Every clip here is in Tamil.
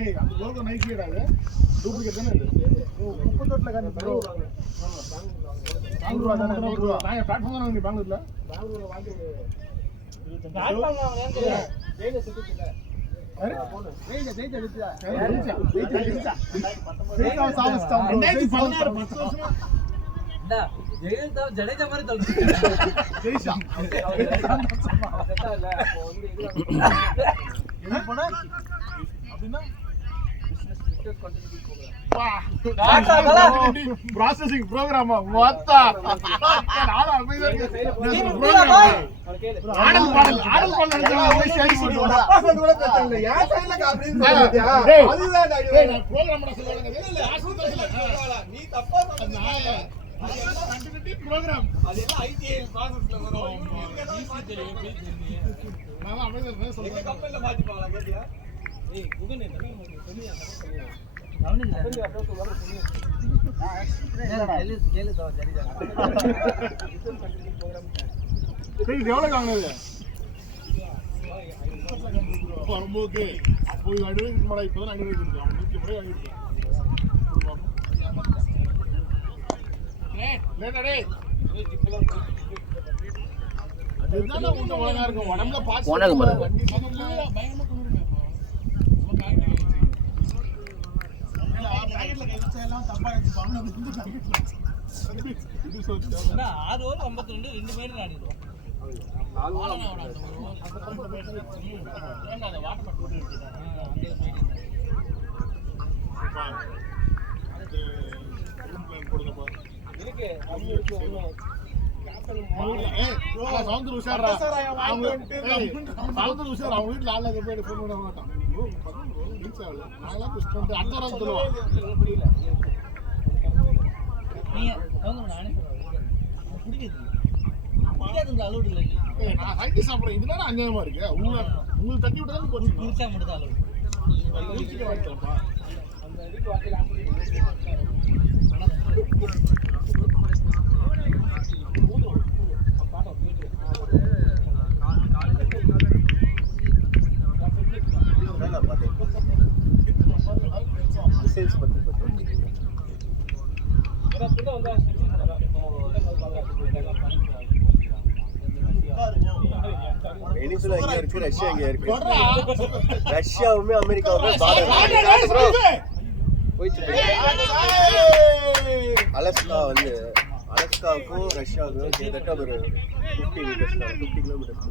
ஏய் அந்த லோகோ நைக்கிடா அது டூப்ளிகேட் தானே இது முப்பத்தொட்டுல காணி ப்ரோ பெங்களூர் தானே பெங்களூர் நான் பிளாட்ஃபார்ம் தானே நீ பெங்களூர்ல வாங்கி பிளாட்ஃபார்ம் வாங்க ஜெயில சுத்திட்டல அரே ஜெயில வித்தியா ஜெயிச்சா சாவஸ்டாம் 2016 10 வருஷமா டா ஜெயில் தான் ஜடேஜா மாதிரி தள்ளு ஜெயிச்சா செட்டா இல்ல அப்போ வந்து இது போனா அப்படினா பிசினஸ் கண்டினியூட்டி ப்ரோகிராம் ப்ராசசிங் ப்ரோகிராமா மொத்தா நாளா ஆடல் பாடல் சரி சொல்லுடா அப்பா கூட பேசல யார் சைடுல காப்ரின்னு சொல்றியா அதுதான் நான் ப்ரோகிராம் பண்ண சொல்றாங்க இல்ல ஆஸ்பத்திரில நீ தப்பா சொன்ன அதெல்லாம் கண்டினியூட்டி ப்ரோகிராம் அதெல்லாம் ஐடிஐ ப்ராசஸ்ல வரும் ஈஸி தெரியும் நான் அப்படியே சொல்றேன் கம்பெனில மாத்தி போலாம் கேட்டியா ஏய் குகன் என்ன சொல்லியா அவனுக்கு அப்படியே சொல்றாங்க கேளு தோ சரிடா சரி எவ்வளவு வாங்குனது வரும்போது போய் அடிவேக்கு மாடா இப்போதான் அடிவேக்கு இருக்கு அவன் 100 முறை வாங்கிருக்கான் லேடா டேய் அதுதான உன்ன ஒழுங்கா இருக்கும் உடம்புல பாஸ் போனது பாரு வண்டி பயங்கரமா கொண்டுறீங்க பாக்கெட்ல கைச்ச எல்லாம் தப்பா எடுத்து பாங்க வந்து பாக்கெட்ல இது சொல்றா 6 ஓவர் 52 ரெண்டு பேர் ஆடிடுவோம் ஆளனா ஓட அந்த ஏன்னா அந்த வாட்டர் பட் போட்டு எடுத்துட்டாங்க அங்க போயிடு அது பிளான் போடுங்க பா இருக்கு அது இருக்கு ஒண்ணு கேப்டன் சவுந்தர் உஷாரா அவங்க சவுந்தர் உஷாரா அவங்க வீட்ல ஆளல போய் ஃபோன் பண்ண மாட்டான் ப்ரோ பரவாயில்லை ரீச் ஆகல நான்லாம் புஷ் பண்ணிட்டு அடுத்த வாரம் சொல்லுவோம் புரியல நீ அவங்க நானே சொல்றேன் பிடிக்காது அலோட் இல்ல நான் ஹைட் சாப்பிடுறேன் இதுதானே அநியாயமா இருக்கு உங்களுக்கு தட்டி விட்டா தான் கொஞ்சம் குளிச்சா மட்டும் தான் அலோட் குளிச்சிட்டு வாங்கப்பா அந்த இதுக்கு வாக்கில ரஷ்யா இங்க இருக்கு ரஷ்யாவுமே அமெரிக்காவுமே அலஸ்கா வந்து அலஸ்காவுக்கும் ரஷ்யாவுக்கும் கிட்டத்தட்ட ஒரு 50 கிலோமீட்டர்ஸ்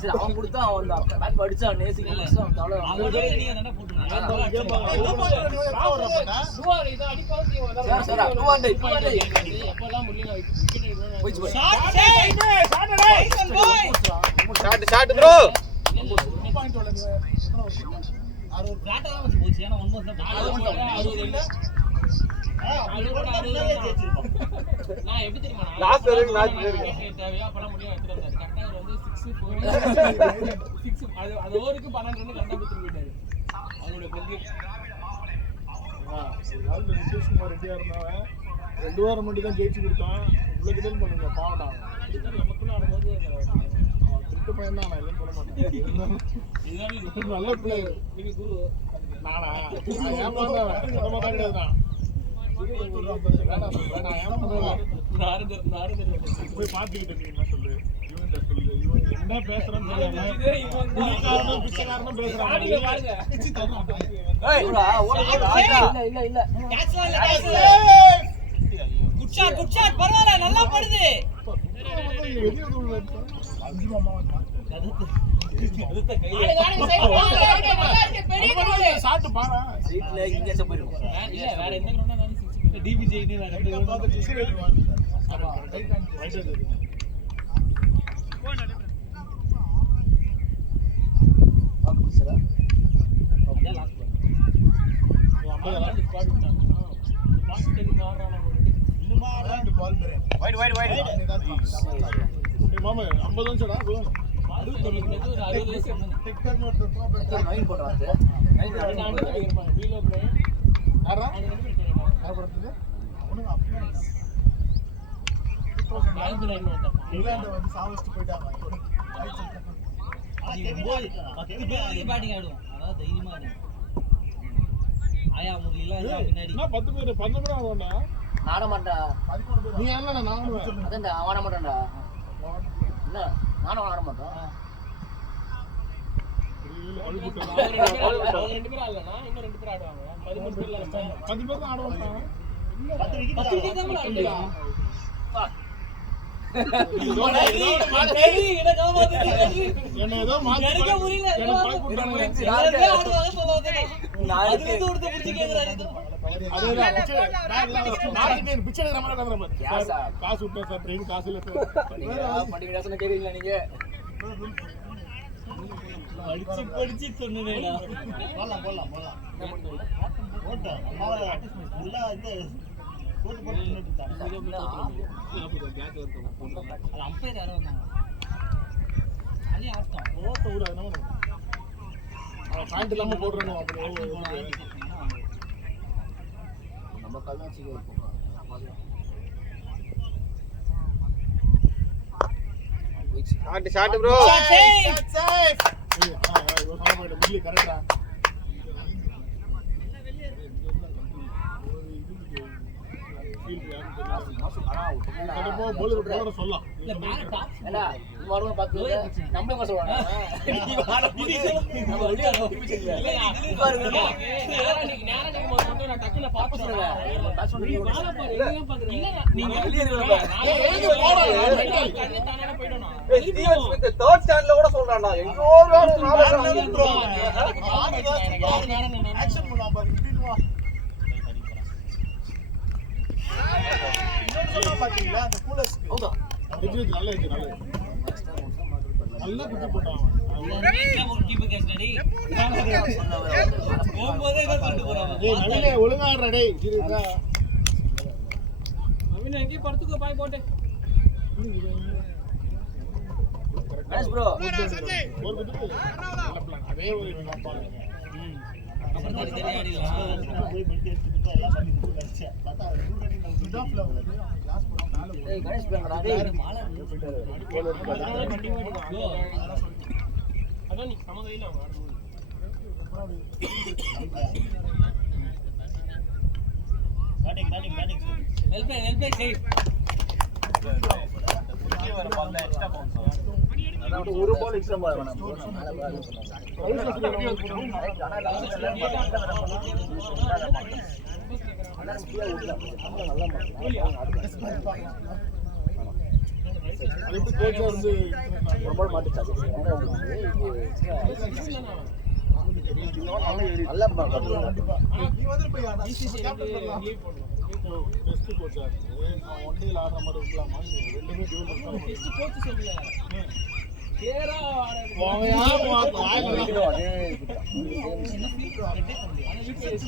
சரி அவன் கொடுத்தா அவன் பேட் அடிச்சா நேசிக்க நான் எப்படி தெரியுமா லாஸ்ட் வரைக்கும் மேட்ச் தேவையா பண்ண முடியும் எடுத்துட்டாரு கரெக்ட்டா வந்து 6 அது ஓவருக்கு 12 ரன் கரெக்ட்டா கொடுத்து விட்டாரு அவரோட பந்து வால்ல நிதிஷ்குமார் ரெடியா இருந்தாங்க 2 வாரம் மட்டும் தான் ஜெயிச்சு கொடுத்தான் இவ்வளவு கிட்ட பண்ணுங்க பாவடா நமக்குள்ள ஆடும்போது கிரிக்கெட் பையன் தான் நான் எல்லாம் பண்ண மாட்டேன் இதுதான் நல்ல பிளேயர் நீங்க குரு நானா ஏமாந்தவன் நம்ம தான் கிடையாது போய் பாத்துக்கிட்டு என்ன சொல்லு இவன் சொல்லு இவன் என்ன பேசுறான்னு டிபிஜே நீ ரெண்டு பார்த்து டிசைன் எடுவாங்க ரைட் ஹேண்ட் மாமா 50 நிமிஷம்டா இங்கிலாந்து வந்து சாவஸ்ட் போயிட்டாங்க நாட மாட்டா நீ என்ன நானும் அதான்டா அவன மாட்டான்டா என்ன நானும் ஆட மாட்டேன் ரெண்டு பேரும் ஆடலனா இன்னும் ரெண்டு பேர் ஆடுவாங்க 13 பேர்ல 10 பேர் தான் ஆடுவாங்க 10 விக்கெட் தான் ஆடுவாங்க என்ன ஏதோ மாத்தி எனக்கு புரியல என்ன பழக்க விட்டானுங்க எல்லாரும் ஆடுவாங்க சொல்லுவாங்க நான் அது கொடுத்து புடிச்சு கேக்குறாரு அதேதான் மார்க்கெட்டிங் பிச்சை எடுக்கிற மாதிரி நடந்துற சார் காசு விட்டா சார் ட்ரெயின் காசு இல்ல சார் படிக்க சொன்ன கேக்குறீங்களா நீங்க படிச்சு சொன்னேடா போலாம் போட்டா அம்மாவை உள்ள இந்த போட்டு நின்னுட்டாங்க அது அம்பையர் யாரோ வந்தாங்க அலி ஆட்டம் ஓட்ட விட என்ன அவன் பாயிண்ட் இல்லாம போடுறானோ நம்ம கல்யாணம் ஷாட் ப்ரோ சேஃப் மில்லி கரெக்ட்டா போலர் சொல்லலாம் இல்ல மேல டாப் ஏடா நீ வரணும் பாத்து நம்மளே கூட சொல்வாங்க நீ வாட நம்ம வெளிய டிவிஷன்ல நேரா நீங்க மட்டும் நான் டக்குல பாத்து சொல்றேன் பேட்ச் பண்ணி வால பாரு எங்க பாக்குறீங்க இல்ல நீங்க வெளிய இருக்கல எழுந்து போடா கண்ணு தானே போய்டணும் ஸ்டீவன் ஸ்மித் தேர்ட் ஸ்டாண்ட்ல கூட சொல்றான்டா எங்கோ ஆக்ஷன் பண்ணா பாரு இப்படி வா இன்னொரு சொன்னா பாத்தீங்களா அந்த கூலர்ஸ்க்கு ஓகே இது நல்ல நல்லா குட்டி போட்டான் ஒரு கீப்பர் கேஸ்டடி போகும்போதே இத கொண்டு போறாங்க டேய் நவீனே ஒழுங்கா ஆடுறா டேய் சரிடா நவீன எங்க படுத்துக்கோ பாய் போட்டு நைஸ் ப்ரோ ஒரு குட்டி நல்ல பிளான் அதே ஒரு நான் பாருங்க அப்புறம் தெரிய ஆடிடலாம் போய் பெல்ட் எடுத்துட்டு எல்லாம் பண்ணி வச்சேன் பார்த்தா மிட் ஆஃப்ல கிளாஸ் போறோம் மேல டேய் கணேஷ் பிளேங்கடா டேய் மாலை அதான் நீ சமகையில பேட்டிங் வெல் பே சேஃப் ஒரு பால் எக்ஸ்ட்ரா பால் வேணாம் அது கோச்சா வந்து ஒரு பால் மாட்டிச்சா நல்ல பால் நீ வந்து போய் கேப்டன் பண்ணலாம் பெஸ்ட் கோச்சா ஒன் டே ஆடுற மாதிரி இருக்கலாமா ரெண்டுமே டியூல் இருக்காங்க டெஸ்ட் கோச் சொல்லல கேரா போயா என்ன ஃபீல் பண்ணி ஆனா யூபிஎஸ்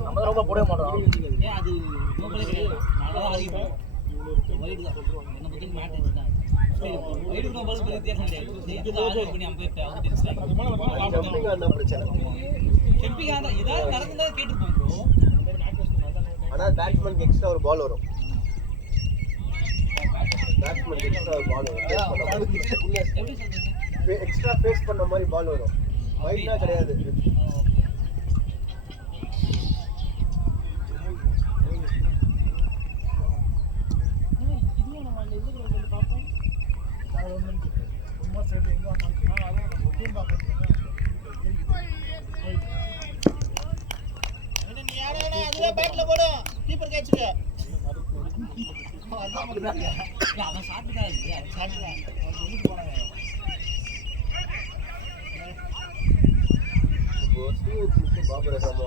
நம்ம ரொம்ப போட மாட்டோம் ஏன் அது நோபலே கிடையாது நல்லா ஆகிடும் வைட் தான் என்ன பத்தி மேட்ச் தான் வைட் கூட பால் பெரிய வித்தியாசம் கிடையாது இது ஆல் பண்ணி அம்பையர் அவுட் டிஸ்ட்ராக்ட் பிரச்சனை கெம்பிங் ஆனா ஏதாவது நடந்தா கேட்டிருப்போம் ப்ரோ ஆனா பேட்ஸ்மேனுக்கு எக்ஸ்ட்ரா ஒரு பால் வரும் பேட்ஸ்மேனுக்கு எக்ஸ்ட்ரா ஒரு பால் வரும் எப்படி சொல்றீங்க எக்ஸ்ட்ரா ஃபேஸ் பண்ண மாதிரி பால் வரும் வைட்னா கிடையாது பேட்ல வச்சுக்க அவன் சாப்பிட்டுதான் இருக்கு அவன் சாப்பிட்டுதான் பாபு ரசம்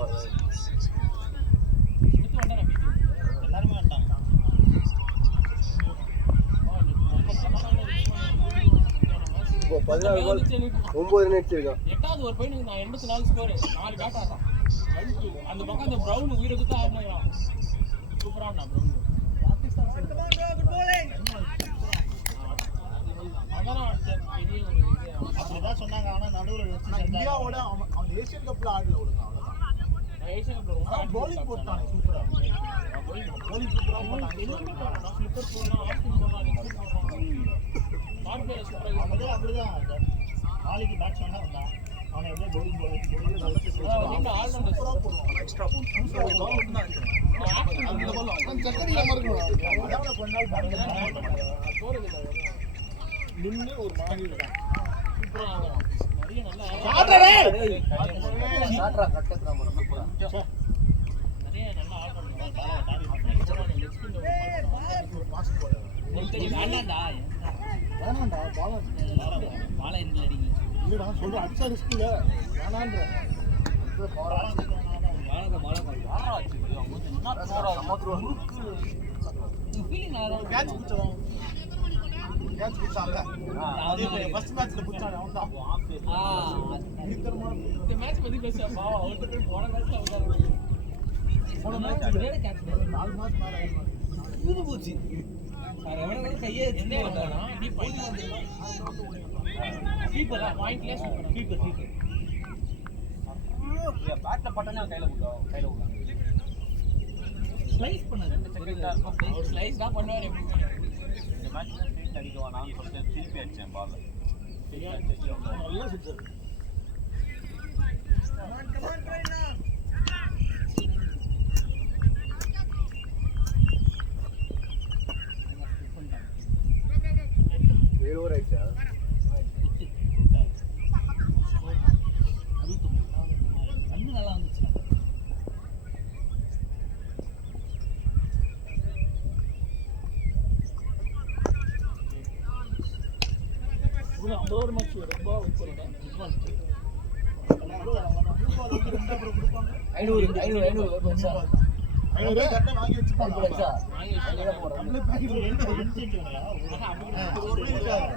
எல்லாருமே வந்துட்டாங்க இப்போ 14 பால் 9 ரன் அடிச்சிருக்கான். எட்டாவது ஒரு பையனுக்கு நான் 84 ஸ்கோர் 4 பேட் ஆடுறான் அந்த பக்கம் அந்த பிரவுன் உயிரை குத்து ஆடுறான் சூப்பரா ஆடுனா பிரவுன் அதான் பெரிய ஒரு இது அப்படிதான் சொன்னாங்க ஆனா நடுவுல வச்சு இந்தியாவோட அவன் ஏசியன் கப்ல ஆடல ஒழுங்கா நான் ஏசியன் கப்ல ரொம்ப பவுலிங் போட்டான் சூப்பரா பவுலிங் சூப்பரா போட்டான் நான் ஃபிளிப்பர் போனா ஆஸ்பின் போனா நெக்ஸ்ட் பாட் பேல சூப்பரா அவன் அப்படிதான் நாளைக்கு பேட்ஸ்மேனா வந்தான் அவனை எப்படியே பவுலிங் போட இந்த ஆல்ரவுண்டர் சூப்பரா போடுவான் எக்ஸ்ட்ரா போன் அந்த பால் அவன் சக்கரில மறக்கணும் அதான் கொஞ்ச நாள் பாருங்க போறது இல்ல நின்னு ஒரு மாதிரி இருக்கான் சூப்பரா ஆடுறான் நிறைய நல்லா சாட்ரா கட்டத்துறா மன சூப்பரா. நிறைய நல்லா ஆடுறான் லெக் ஸ்பின்ல ஒரு பாஸ் போல வேண்டாம்டா வேணாம்டா பாலை எந்த அடிக்கல இல்லடா சொல்ற அடிச்சா ரிஸ்க் இல்ல வேணான்ற ஃபீலிங் நல்லா கேட்ச் பிடிச்சவன் கேட்ச் பிடிச்சான்ல ஃபர்ஸ்ட் மேட்ச்ல பிடிச்சான் அவன் தான் இந்த மேட்ச் பத்தி பேச பாவம் அவர்கிட்ட போன மேட்ச்ல அவதாரம் போன மேட்ச் 4 மேட்ச் மேல போச்சு கையே நீ பாயிண்ட் கீப்பர் பாயிண்ட்லயே சூப்பரா கீப்பர் பேட்ல பட்டனா கையில விட்டான் ஸ்லைஸ் பண்ணாரு அவர் ஸ்லைஸ் தான் பண்ணுவார் எப்பவுமே இந்த மேட்ச்ல ஸ்ட்ரைட் அடிக்குவான் நான் சொல்லிட்டு திருப்பி அடிச்சேன் பால் நல்லா சிக்ஸர் ஓவர் ஆயிடுச்சா இன்னும் நல்லா வந்துச்சு ஒரு 50 ஓவர் மேட்ச் ரொம்ப வெயிட் பண்ணடா 500 கட்ட வாங்கி வச்சுப்பாங்க வாங்கி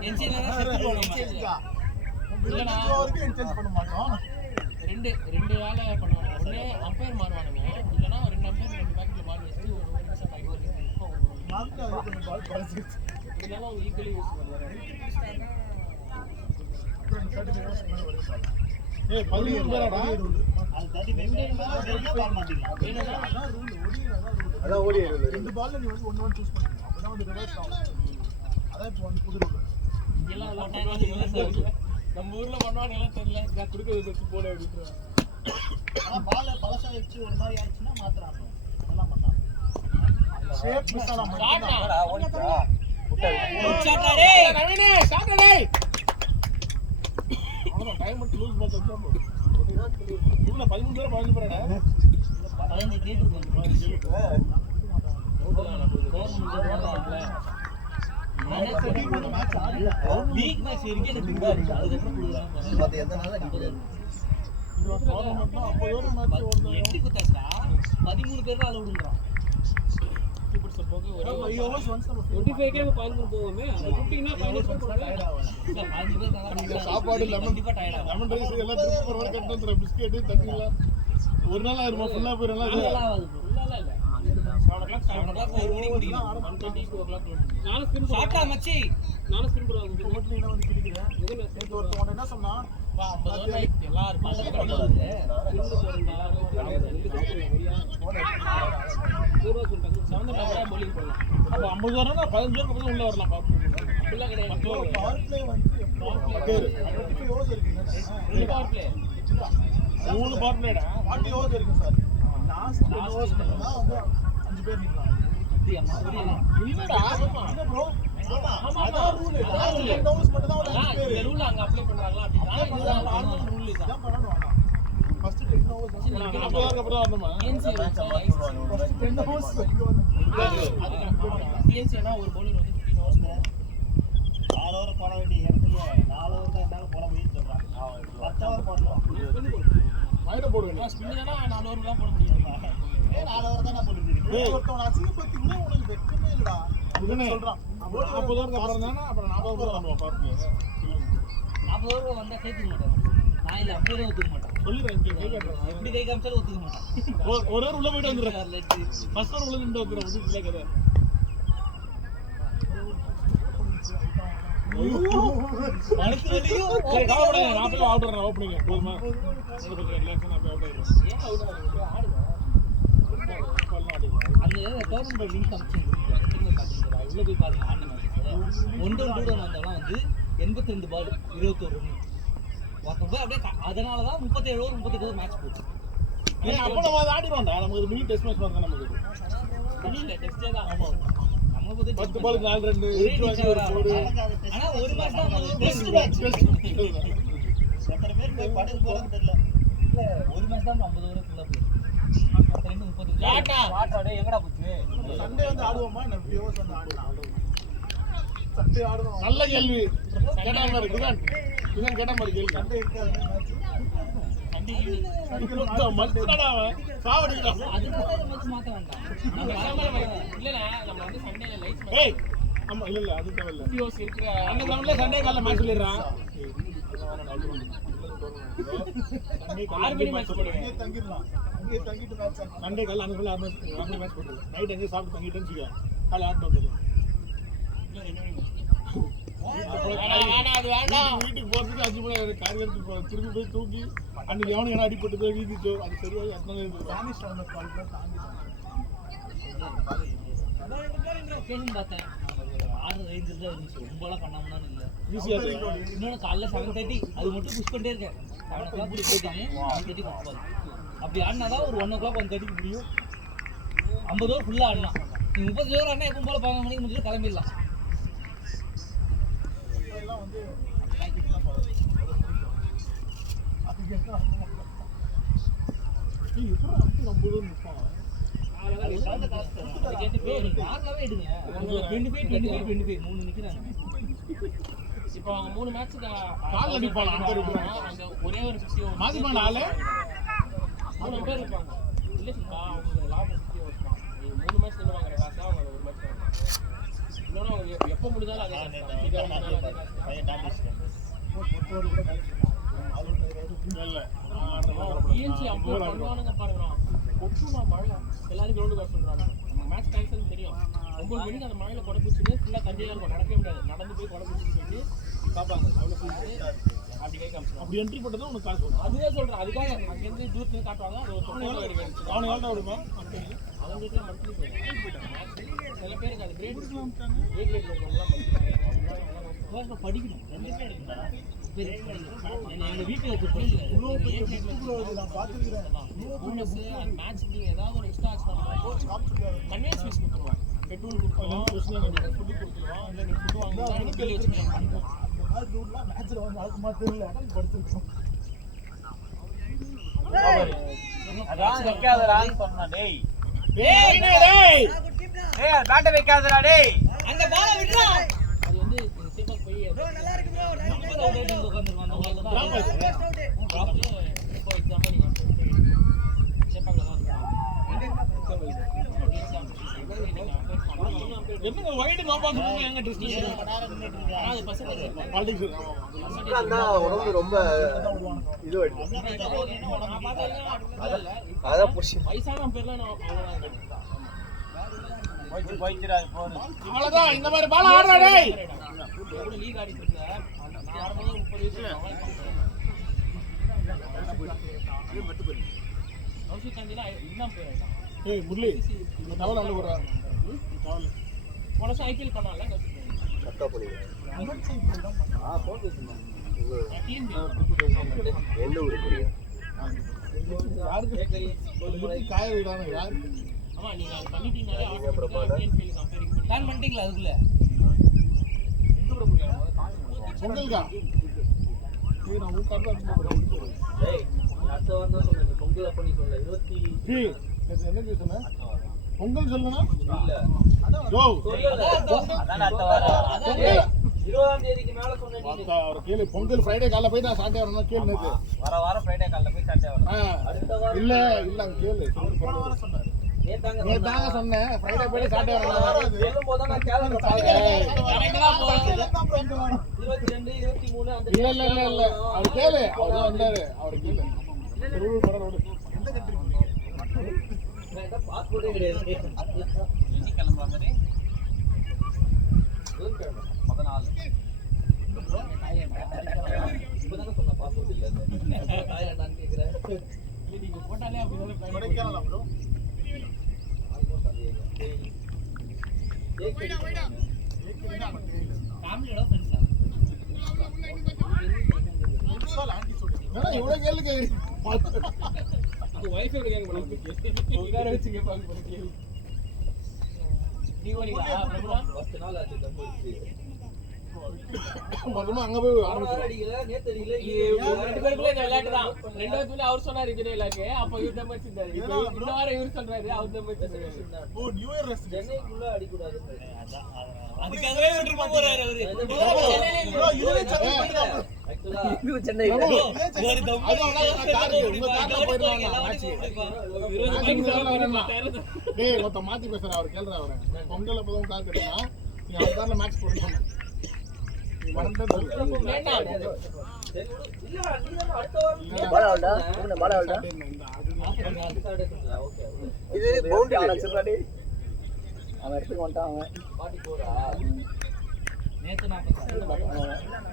என்ஜினியரா செத்து போனோம் பண்ண மாட்டோம் ரெண்டு வேலை பண்ணுவாங்க ஒண்ணு அம்பையர் மாறுவானுங்க இல்லனா ரெண்டு அம்பையர் ரெண்டு பேக்கெட்ல மாறி வச்சு ஒரு நிமிஷம் பாக்கெட் நாக்கு அது கொஞ்சம் பால் பறந்து இதெல்லாம் அவங்க ஈக்குவலி யூஸ் பண்ணுவாங்க ஏய் 13 பேராடா அது 35 பால் மாட்டிக்கலாம் வேணும்னா அதான் ஓடி ரெண்டு பால்ல நீ வந்து ஒன்னு சூஸ் பண்ணிக்கணும் அப்பதான் வந்து ரிவர்ஸ் ஆகும் அதான் இப்போ வந்து புது ரூல் எல்லாம் போட்டாங்க நம்ம ஊர்ல பண்ணுவானுங்களா தெரியல நான் குடுக்க வச்சு போட அப்படின்றாங்க ஆனா பால் பழசா வச்சு ஒரு மாதிரி ஆயிடுச்சுன்னா மாத்துறாங்க அதெல்லாம் பண்ணாங்க ஷேப் மிஸ் ஆனா ஷாட்னா ஓடிச்சா ஷாட்டா டேய் நவீனே ஷாட் டேய் அவ்வளவுதான் டைம் மட்டும் லூஸ் பண்ணி தான் போடு உள்ள 13 பேர் 15 பேரடா 15 கேட் லீக் மேட்ச் இருக்கு எனக்கு இங்க இருக்கு அதுக்கு அப்புறம் பாத்து எந்த நாள் அடிக்குது இது டோர்னமென்ட் 50 ஓவர் மேட்ச் ஓடுது எட்டு குத்தாச்சா 13 பேர் தான் அலௌடுன்றான் சூப்பர் போக ஒரே 5 ஓவர்ஸ் ஒன்ஸ் நம்ம 25 கே 15 போவோமே 15 னா 15 போவோமே 5 பேர் தான் இந்த சாப்பாடு கண்டிப்பா டயர்ட் ஆகும் லெமன் ரைஸ் எல்லாம் திருப்பி ஒரு கட்ட வந்துற பிஸ்கட் தண்ணில ஒரு நாள் ஆயிருமா ஃபுல்லா போயிரலாம் அதெல்லாம் ஆகாது இல்ல 7 o'clock ஒரு மணிக்கு முடியும் 1:20 2 o'clock நானு ஸ்பின் ஷாட்டா மச்சி நானு ஸ்பின் போறேன் இப்போ மட்டும் என்ன வந்து கிடிக்குறேன் நேத்து ஒருத்தன் என்ன சொன்னா 50 ஓவர் எல்லாரும் பாத்துட்டு அப்ப 50 வரனா 15 பேர் பக்கம் உள்ள வரலாம் பாப்போம் அப்படிலாம் கிடையாது பவர் பிளே வந்து 25 ஓவர்ஸ் இருக்கு பவர் பிளே 3 பவர் பிளேடா 40 ஓவர்ஸ் இருக்கு சார் லாஸ்ட் 10 ஓவர்ஸ் பண்ணா வந்து 5 பேர் நிக்கலாம் இல்லடா இல்ல ப்ரோ ஆமா அதான் ரூல் 10 ஓவர்ஸ் மட்டும் தான் ஒரு 5 பேர் இந்த ரூல் அங்க அப்ளை பண்றாங்களா அப்படினா இதுதான் நார்மல் ரூல் இதான் பண்ணணும் வேண்டாம் ஃபர்ஸ்ட் 10 ஹவர்ஸ் அப்போ அப்புறம் வரணுமா PNC ஃபர்ஸ்ட் 10 ஹவர்ஸ் PNCனா ஒரு bowler வந்து 15 hours போடணும். 4 ஓவர் போட வேண்டிய இடத்துல 4 ஓவர் தான் இருந்தாலும் போட முடியும்னு சொல்றான் 10 ஓவர் போடலாம் மைட போடுவேன் ஸ்பின்னர்னா 4 over தான் போட முடியும். 4 ஓவர் தான் போட்டுருக்கீங்க ஒருத்தவன் அசிங்கப்படுத்தி கூட உனக்கு வெட்கமே இல்லடா அதுன்னு சொல்றான் 40 ஓவருக்கு அப்புறம் தானே அப்புறம் 40 ஓவர் பண்ணுவோம் பார்த்து 40 ஓவர் வந்தா சேர்த்துக்க மாட்டேன். நான் இல்ல அப்படியே ஒத்துக்க மாட்டேன். சொல்லிடுறேன் இங்க கை காட்டுறேன் எப்படி கை காமிச்சாலும் ஒத்துக்க மாட்டேன். ஒரு ஓவர் உள்ள போயிட்டு வந்துடுறேன் ஃபர்ஸ்ட் ஓவர் உள்ள நின்று வந்துடுறேன் வந்து இல்லை கதை மனசு வலியும் சரி கவலைப்படாத நான் போய் அவுட் வரேன் ஓப்பனிங் போதுமா கொஞ்சம் ரிலாக்ஸா நான் போய் அவுட் ஆயிடுறேன் ஏன் அவுட் ஆடுங்க? அந்த டோர்னமெண்ட் லிங்க் அனுப்பிச்சிருந்தேன். உள்ள போய் பாருங்க ஆடின மேட்சஸ் 1-2 வந்தவங்க வந்து 82 பால் 21 ரன். மொத்தம் அப்படியே அதனால தான் 37 ஓவர் 38 ஓவர் மேட்ச் போச்சு. அப்போ நம்ம அதை ஆடிடுவோம்டா நமக்கு மினி டெஸ்ட் மேட்ச் மாதிரி தான் நமக்கு இல்ல டெஸ்டே தான். ஆமா நம்ம போது 10 பாலுக்கு 4 ரன் ஆனா ஒரு மேட்ச் தான் டெஸ்ட் மேட்ச் எத்தனை பேர் போய் படுக்க போறதுன்னு தெரியல இல்ல ஒரு மேட்ச் தான் 50 ஓவர் ஃபுல்லா போச்சு. மத்த ரெண்டு 30 வாட்டா டேய் எங்கடா போச்சு? சண்டே வந்து ஆடுவோமா என்ன வியூஸ் வந்து ஆடலாம் சண்டே ஆடுவோம் நல்ல கேள்வி கேட்டா மாதிரி குதான் கேட்டா மாதிரி கேள்வி சண்டே இருக்காது மேட்ச் சண்டே ஈவினிங் மஸ்டடா சாவடிடா அதுக்காக மேட்ச் மாத்த வேண்டாம். நம்ம இல்ல நம்ம வந்து சண்டே லைட்ஸ் ஏய் ஆமா இல்ல அது தேவையில்ல வீடியோஸ் இருக்கிற அந்த கிரவுண்ட்ல சண்டே காலைல மேட்ச் சொல்லிடுறான் சண்டே காலைல அந்த மேட்ச் போடுறது நைட் எங்கே சாப்பிட்டு தங்கிட்டேன்னு வச்சுக்கோ காலை ஆட்டு வந்துடுது வீட்டுக்கு போறதுக்கு 5 மணி ஆகுது காரியத்துக்கு திரும்பி போய் தூக்கி அன்னைக்கு எவனுக்கு என்ன அடிப்பட்டதோ வீதிச்சோ அது சரியாக கேள்வி பார்த்தேன். ஆறு ரேஞ்சில் தான் இருந்துச்சு. ரொம்பலாம் பண்ணாமலாம் இல்லை. ஈஸியாக இன்னொன்று காலைல 7:30 அது மட்டும் புஷ் பண்ணிட்டே இருக்கேன். 7 o'clock போயிட்டீங்க 1:30 கொடுப்பாரு. அப்படி ஆடினா தான் ஒரு 1 o'clock 1:30 முடியும். 50 ஓவர் ஃபுல்லாக ஆடலாம். நீ 30 ஓவர் ஆடினா எப்பவும் போல 11 மணிக்கு முடிச்சுட்டு கிளம்பிடலாம். இப்போ அவங்க 3 மேட்ச்க்கு கால் அடிப்பாங்க அந்த ஒரே ஒரு 50 ஓவர் மாதிரிமான ஆளு 3 பேர் இருப்பாங்க. இல்ல சிப்பா அவங்க லாபம் 50 ஓவர் தான். 3 மேட்ச் நின்னுவாங்க லாஸ்டா அவங்க ஒரு மேட்ச் இன்னொரு அவங்க எப்போ முடிஞ்சாலும் அதே பையன் டாமிஸ்ட் இல்ல PNC அம்போ பண்ணுவானுங்க பாருங்க. கொட்டுமா மழை எல்லாரும் கிரவுண்டுக்கு வர சொல்றாங்க. நம்ம மேட்ச் கேன்சல் தெரியும். 9 மணிக்கு அந்த மழையில கொடை பிடிச்சிட்டு ஃபுல்லா தண்ணியா இருக்கும். நடக்கவே முடியாது. நடந்து போய் கொடை பிடிச்சிட்டு போயிட்டு பார்ப்பாங்க. அவ்வளோ சொல்லிட்டு அப்படி கை காமிச்சு அப்படி என்ட்ரி போட்டதும் உனக்கு காசு வரும் அதுவே சொல்றேன். அதுக்காக அங்கேருந்து தூரத்துல காட்டுவாங்க. அது ஒரு அவனுக்கு எவ்வளோ வருமா அவங்களுக்கு மந்த்லி சில பேருக்கு அது கிரேட் கிரேட் இருக்கவங்கலாம் படிக்கணும் 2 பேர் எடுக்கணும். எங்க வீட்டுல வச்சு மேட்ச் ஏதாவது ஒரு எக்ஸ்ட்ரா கன்வீனியன்ஸ் ஃபீஸ் கொடுத்துருவாங்க. பெட்ரோல் கொடுத்துருவோம், ஃபுட்டு கொடுத்துருவோம். இல்லை நீங்கள் ஃபுட்டு வாங்கினா நீங்கள் பில் வச்சுக்கலாம். மேட்ச்ல வந்து அதுக்கு மாதிரி இல்லை படிச்சிருக்கோம் அதான் வைக்காதடான்னு சொன்னா டேய் டேய் டேய் டேய் பேட்ட வைக்காதடா டேய் அந்த பாலை விட்டுறா. அது வந்து சேஃபாக போய் உட்காந்துருக்கோம். அந்த பால் தான் இப்போ எக்ஸாம்பிள் நீங்கள் சேஃபாக தான் என்னங்க வைட் நோ பால் சொல்லுங்க எங்க டிஸ்டன்ஸ் அது பர்சன்டேஜ் பாலிடிக்ஸ் உடம்பு ரொம்ப இது நான் பார்த்தா அதான் புடிச்சு வயசான பேர்லாம் நான் போயிடுறா போடு அவ்வளவுதான் இந்த மாதிரி பால் ஆடுறா டேய் கூட லீக் ஆடிட்டு இருக்கேன். நான் ஆடும்போது 30 வயசு ஹவுஸ் தாண்டினா இன்னும் போயிட்டான். ஏய் முரளி இந்த டவல் அள்ள போறா டவல் போன வருஷம் ஐபிஎல் பண்ணால சத்தா பண்ணி எந்த ஊரு புரியும் யாருக்கு காய விடாம யார் ஆமா நீங்க அது பண்ணிட்டீங்கனாலே ஆட்டோமேட்டிக்கா ஐபிஎல் கம்பேரிங் பண்ணி பிளான் பண்ணிட்டீங்களா அதுக்குள்ள? பொங்கல்கா ஏய் நான் ஊக்கார்ல ஏய் அடுத்த வாரம் தான் சொன்னேன் பொங்கல் அப்ப நீ சொல்ல 20 டேய், நேத்து என்ன பேசுன? பொங்கல் சொல்லணும் இல்ல ஜோ அதான் அடுத்த வாரம். அதான் 20ஆம் தேதிக்கு மேல சொன்னேன் நீ. அவர் கேளு பொங்கல் ஃப்ரைடே காலைல போய் நான் சாட்டே வரணும் கேளு நேத்து வர வாரம் ஃப்ரைடே காலைல போய் சாட்டே வரணும். அடுத்த வாரம் இல்ல இல்ல அங்க கேளு சொன்னாரு நேத்தாங்க நேத்து தாங்க சொன்னேன் ஃப்ரைடே போய் சாட்டே வரணும் சொல்லும் போது நான் கேலண்டர் பார்த்தேன் கரெக்ட்டா போகுது 22 23 அந்த இல்ல இல்ல இல்ல இல்ல அவர் கேளு அவர் தான் வந்தாரு அவர் கேளு ரூல் படம் ரோடு பாஸ்போர்ட்டே கிடையாது இன்னைக்கு கிளம்புற மாதிரி புதன்கிழமை 14 இப்பதானே சொன்ன பாஸ்போர்ட் இல்ல தாய்லாந்து நான் கேக்குறேன் நீங்க போட்டாலே அப்படி கொடைக்கானல் ப்ரோ ஆல்மோஸ்ட் அதே ஃபேமிலியோட ஃப்ரெண்ட்ஸா ஏன்னா இவ்வளவு கேள்வி கேக்குறீங்க அது வைஃபை கேட்க மாட்டாங்க உட்கார வச்சு கேட்பாங்க போல கேள்வி தீபாவளிக்கா பிரபுலா 10 நாள் ஆச்சு தம்பி மொத்தமா அங்க போய் ஆறு அடிக்கல நேத்து அடிக்கல ரெண்டு பேருக்குள்ள இந்த விளையாட்டு தான் 2 வருஷத்துல அவர் சொன்னாரு இதுல இல்லாக்கு அப்ப இவர் தான் வச்சிருந்தாரு இந்த வாரம் இவர் சொல்றாரு அவர் தான் வச்சிருந்தாரு ஓ நியூ இயர் ரெஸ்ட் சென்னைக்குள்ள அடிக்கூடாது அதுக்காகவே விட்டுட்டு போறாரு அவரு. ஆக்சுவலா சென்னை ஒரு தம் டேய் மொத்த மாத்தி பேசுற அவர் கேளுற அவரை பொங்கல் அப்பதான் கால் கட்டுனா நீ அவர் கார்ல மேட்ச் போடுங்க நீ மறந்தே சரி விடு. இல்லடா நீ தான் அடுத்த வாரம் பாலாவல்டா உங்க பாலாவல்டா ஓகே இது பவுண்டரி அடிச்சறாடி அவன் எடுத்து வந்துட்டான் அவன் 44 நேத்து 40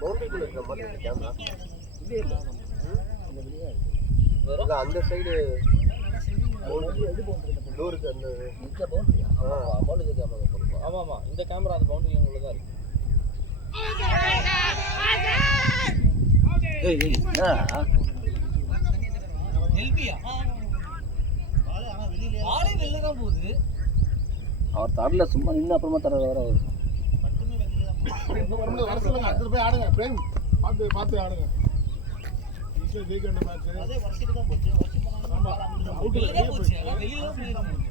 பவுண்டரிக்குள்ள இருக்கிற மாதிரி இருக்கு கேமரா இல்ல அந்த சைடு டோருக்கு அந்த இந்த பவுண்டரியா பவுண்டரி கேமரா போடுவா ஆமா ஆமா இந்த கேமரா அந்த பவுண்டரி உள்ள தான் இருக்கு எல்பியா ஆளே வெளில தான் போகுது அவர் தரல சும்மா நின்று அப்புறமா தர வர அவர் வர சொல்லுங்க அடுத்து போய் ஆடுங்க பிரேம் பார்த்து பார்த்து ஆடுங்க ஈஸியா ஜெயிக்க வேண்டிய மேட்ச் அதே வருஷத்துக்கு தான் போச்சு. வருஷம் போனாலும் ஆமா அவுட் வெளில தான் போச்சு அதான் வெளில தான் போயிருக்கு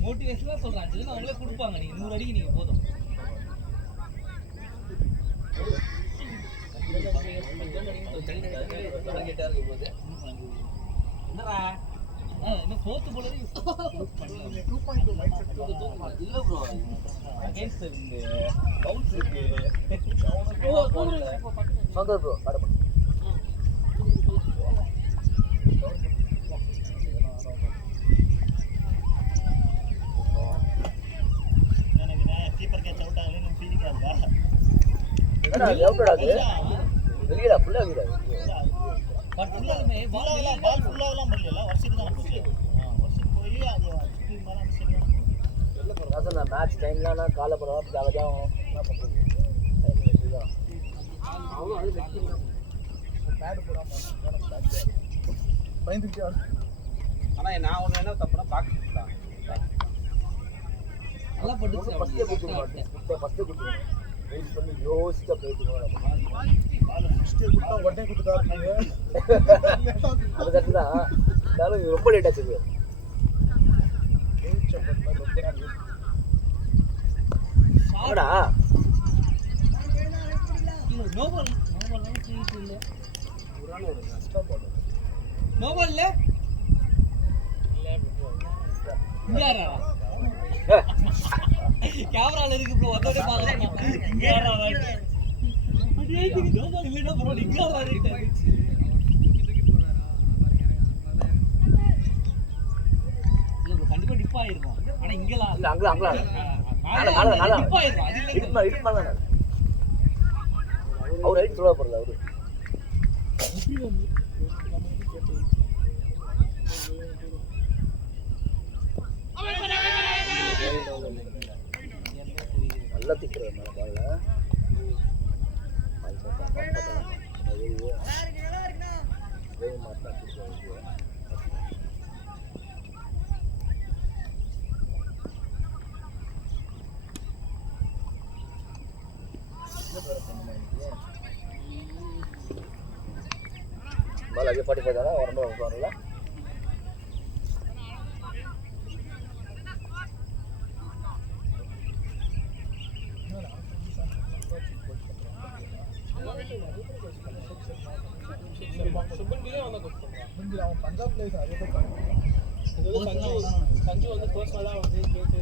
மோட்டிவேஷனா சொல்றாங்க இதுல அவங்களே கொடுப்பாங்க நீங்க 100 அடிக்கு நீங்க போதும் என்னடா என்ன தோத்து போல இல்ல ப்ரோ அகைன்ஸ்ட் இருக்கு பவுன்ஸ் இருக்கு சந்தோஷ் ப்ரோ பாட எனக்கு கீப்பர் கேட்ச் அவுட் ஆகல எனக்கு ஃபீலிங் ஆகுதா? என்னடா எவ்வளோடா அது வெளியடா ஃபுல்லா வெளியடா பட்டுமே பால் பால் ஃபுல்லாலாம் பண்ணல. வருஷத்துக்கு தான் போச்சு. வருஷத்துக்கு போய் அது சுத்தி மேல அந்த சைடு தான் போச்சு. நான் சொன்னேன் மேட்ச் டைம்லாம் நான் காலை போடுறோம் ஜாலியாக என்ன பண்ணுறது ஆனா நான் ஒண்ணு என்ன தப்புனா பாக்ஸ் தான். நல்லா பட்டுச்சு ஃபஸ்ட்டே கொடுத்துருங்க ஃபஸ்ட்டே கொடுத்துருங்க வெயிட் பண்ணி யோசிச்சா போயிட்டு பால் ஃபர்ஸ்ட் குட்டா உடனே குடுத்தாரு அது கரெக்டு தான் இருந்தாலும் இது ரொம்ப லேட் ஆச்சு என்னடா நோபல் நோபல் இல்ல இங்காரா கேமரால இருக்கு ப்ரோ அதோட பாக்கலாம் இங்காரா அடியே இது நோபல் இல்ல ப்ரோ இங்காரா இருக்கு இல்ல கண்டிப்பா டிப் ஆயிருக்கும் ஆனா இங்கலாம் இல்ல அங்கலாம் டிப் ஆயிருக்கும் அது இல்ல இட்டு பண்ணல அவர் ரைட் சொல்ல போறல அவரு நல்லா திட்டுறது மேலே பால்ல பால் அங்கே 45 தானே வரணும் வருவாங்கல்ல. பஞ்சாப் பிளேஸ் அதே சஞ்சு வந்து பர்சனலாக வந்து கேட்டு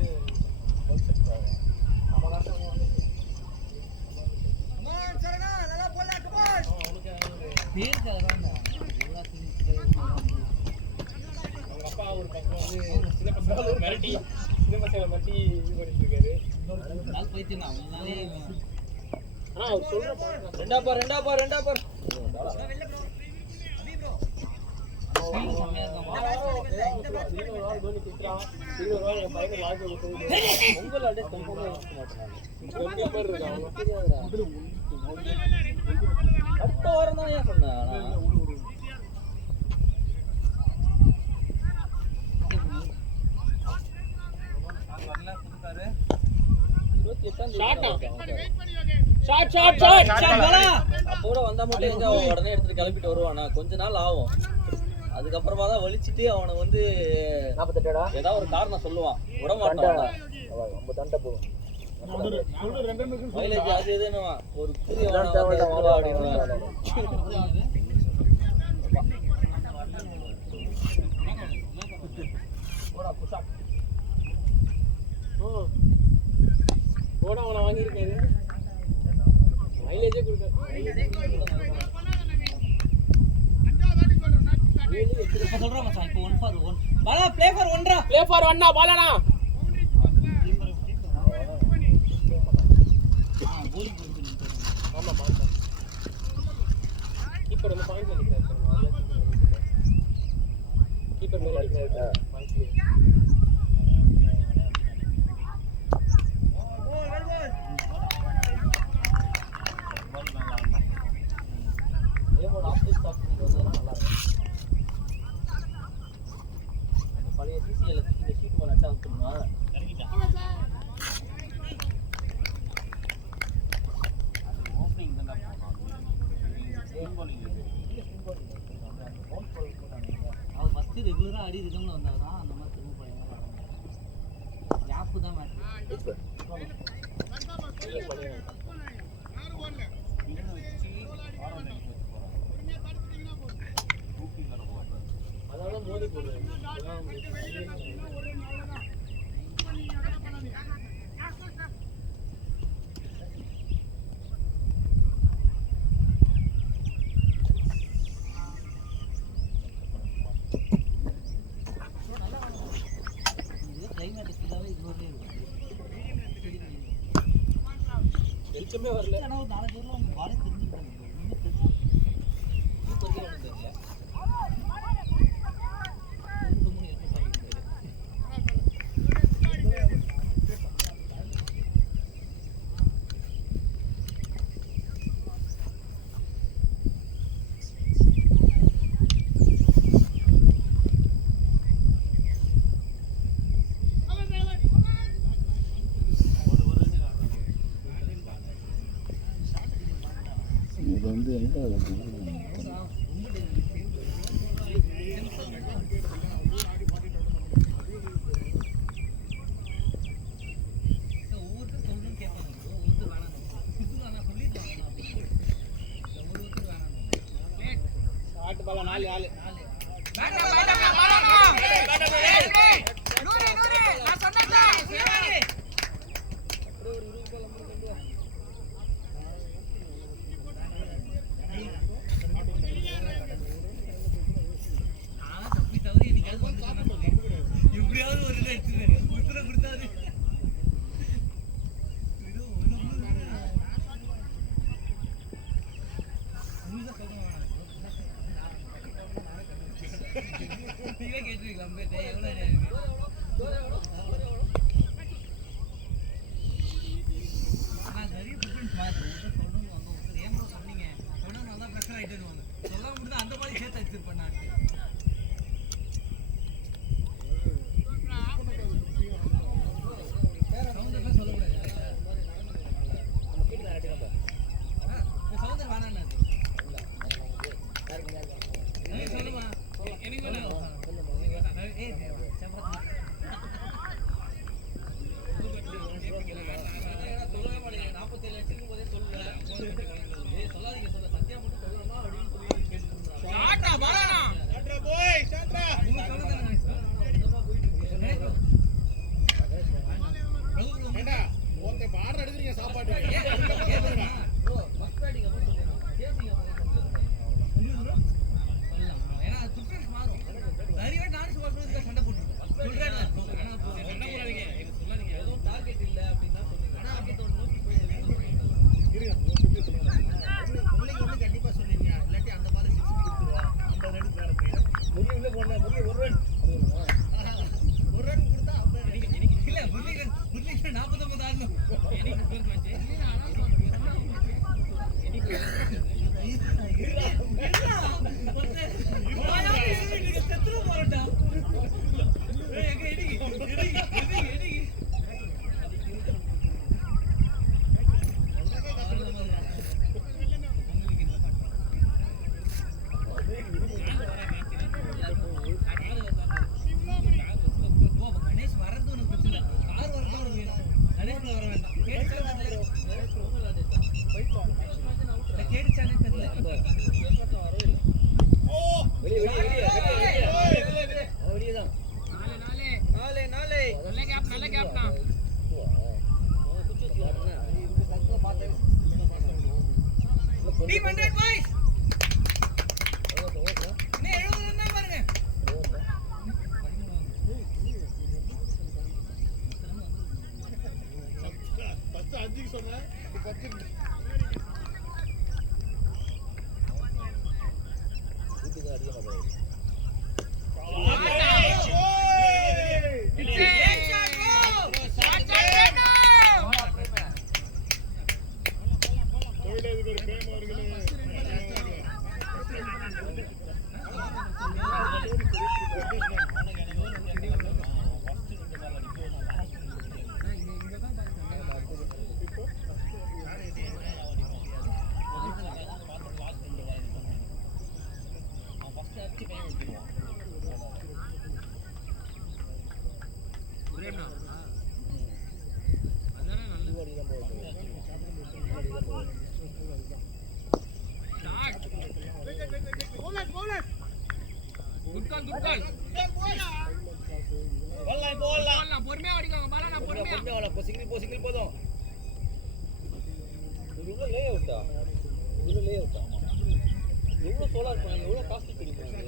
அவங்க அப்பா ஒரு பக்கம் வந்து சின்ன பசங்களை மிரட்டி இது பண்ணிட்டு இருக்காரு. ஆனா அவர் சொல்ற ரெண்டா பார் அப்போட வந்தா மட்டும் எங்க உடனே எடுத்துட்டு கிளம்பிட்டு வருவானா, கொஞ்ச நாள் ஆகும். அதுக்கப்புறமா தான் வலிச்சுட்டு அவனை வந்து 48டா ஏதாவது ஒரு காரணம் சொல்லுவான், விட மாட்டான். நம்ம தண்டை போகும் மைலேஜ் அது எதுன்னு ஒரு புதிய போட அவனை வாங்கியிருக்காரு. மைலேஜே கொடுக்க சொல்றேன் மச்சான். இப்போ 1 for 1 பாலா ப்ளே ஃபார் 1 ப்ளே ஃபார் 1 பாலனா போலிங் கொடுத்து. ஆமா பாலா கீப்பர் வந்து பாயிண்ட் நினைக்கிறாரு. கீப்பர் மேல அடிக்கிறாரு பாயிண்ட். பழைய சிசிஎல் இந்த ஷீட் மேல அட்டா வந்துருமா ஓப்பனிங் தான் அவன் ஃபர்ஸ்ட் ரெகுலரா ஆடி ரிதம்ல வந்தாதான் அந்த மாதிரி திரும்ப போயிடுவாங்க. கேப் தான் மேட்ச் அதான் மோதி போடுறாரு. கிளைமேட் ஃபுல்லாவே இதுவே வெளிச்சமே வரல. ஆனா ஒரு 4 பேர்ல அவங்க பாலே தெரிஞ்சுக்கிறாங்க. இது வந்து எங்க ஆட்டு பாலா 4 ஆளு. எப்படியாவது ஒரு எடுத்து கொடுத்தாரு. நீங்களே கேட்டுருக்கலாம் எவ்வளோ சொல்லணும்னு வந்தோம் சார். ஏன் ப்ரோ சொன்னீங்க? சொன்னா நல்லா பிரச்சனை ஆயிட்டுன்னு சொல்லாம முடிஞ்சா அந்த மாதிரி சேர்த்து வச்சிருப்பேன் நான். சவுந்தர்லாம் சொல்லக்கூடாது. சவுந்தர் வேணான்னு சொல்லுமா? எனக்கு வேணும். சொல்லவே மாட்டேங்க. 47 லட்சம் போதே சொல்லுவேன். சொல்லாதீங்க சொல்ல சத்தியா மட்டும் சொல்லணுமா அப்படின்னு சொல்லி கேட்டு ஷாட்ரா பாலானா ஷாட்ரா போய் ஷாட்ரா நீங்க சொல்லுங்க. போயிட்டு இருக்கு. ஏண்டா ஓகே ஆர்டர் எடுக்குறீங்க சாப்பாடு ப்ரோ ஃபர்ஸ்ட் பேட்டிங் அப்ப சொல்லுங்க. சேசிங் அப்ப சொல்லுங்க. ஏன்னா டிஃபரன்ஸ் மாறும். நிறைய நானும் சும்மா சண்டை போட்டுருக்கோம். சொல்றேன் நான். ஆனா சண்டை போடாதீங்க. இது சொல்லாதீங்க. எதுவும் டார்கெட் இல்ல அப்படினா சொன்னீங்க. ஆனா அப்படி தோணுது. முள்ளிக்கு வந்து கண்டிப்பா சொல்லிருங்க. இல்லாட்டி அந்த பால் 6 கொடுத்துருவா. 50 ரன் வேற போயிடும். முள்ளி உள்ள போனா முள்ளி ஒரு ரன் கொடுத்தா 50 இல்ல முள்ளிக்கு 49 ஆடணும். எனக்கு டிஃபரன்ஸ் வச்சு. செத்துற போறடா. எங்க எடி கணேஷ் வரது உனக்கு பிரச்சனை இல்லை. கார் வரது உனக்கு வேணும். கணேஷ் வர வேண்டாம். கேட்டுச்சானே தெரியல. வெளியதான் நல்ல கேப் தான். Team 100 boys. நீ 70 ரன் தான் பாருங்க. ஃபர்ஸ்ட் 5 க்கு சொன்னேன் 10 வீட்டுக்கு அதிகமாக போகுது. தொழிலதிபர் பிரேம் அவர்களே பொறுமையா ஓடிக்கோங்க பாலா. பொறுமையா சிங்கிள் போதும். இவ்வளோ லே அவுட்டா எவ்வளோ சோலார் பண்ண எவ்வளோ காஸ்ட் பிடிப்பாங்க.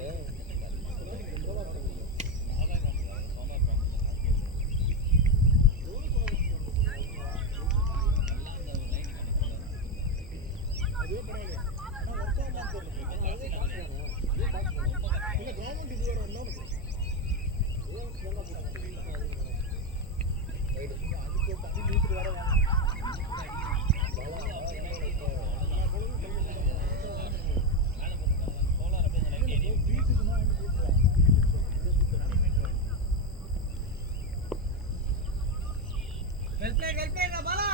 Well plate Bala.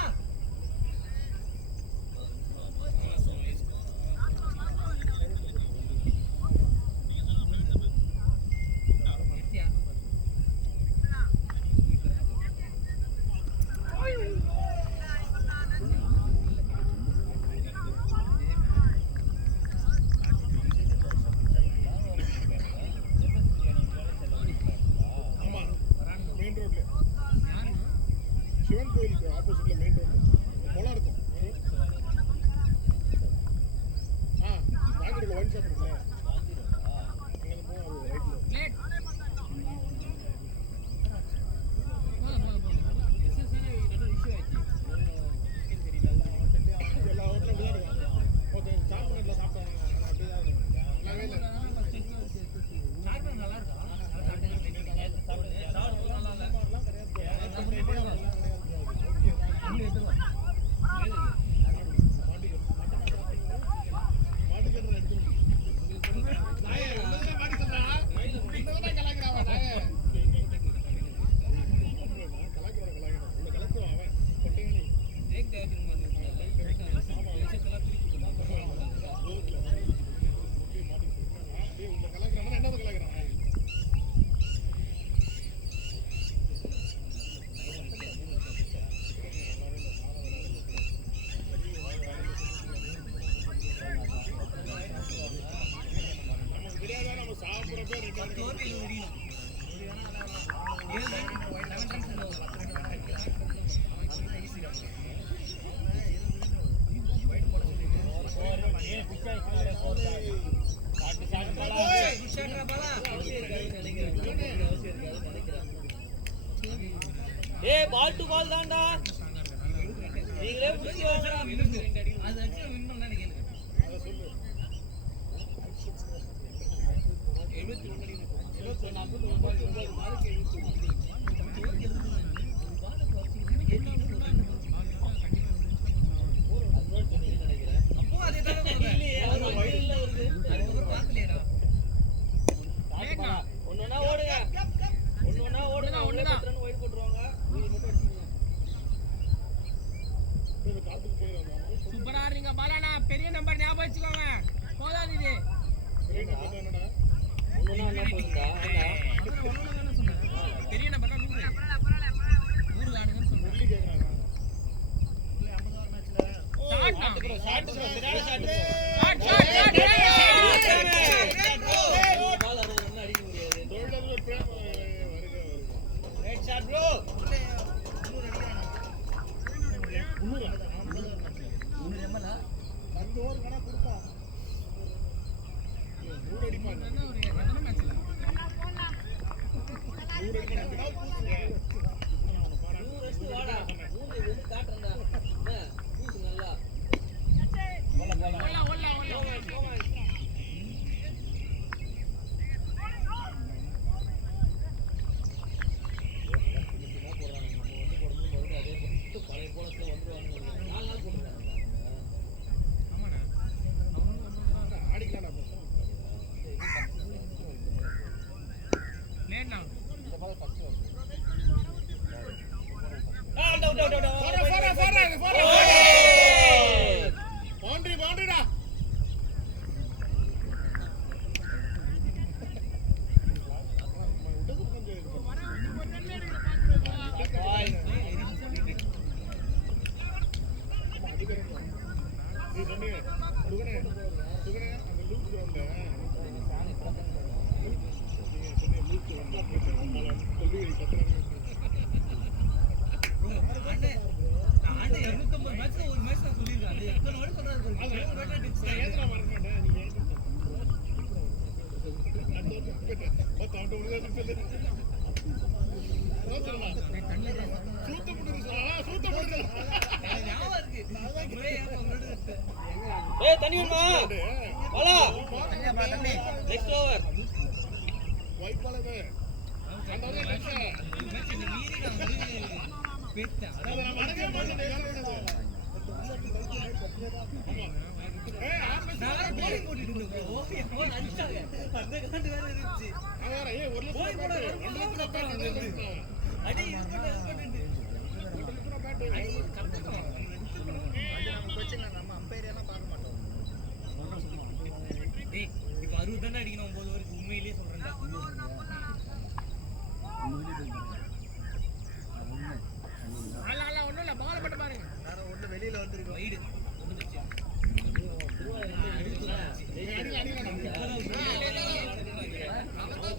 ஆமா மெயின் ரோட்ல சிவன் கோயிலுக்கு ஆப்போசிட் 10 ஓவர் 20 அடிக்கணும். 7 run 11 runs ball to ball தான்டா. நீங்களே புடிச்சு வாங்கடா. அது அடிச்சு வின் பண்ணா நினைக்கிறேன். 60 தானே அடிக்கணும் 9 ஓவருக்கு. உண்மையிலேயே சொல்றேன்டா. ஒண்ணும் இல்ல, பால் மட்டும் பாருங்க. வெளியில வந்துருக்கு வைடு வெளியே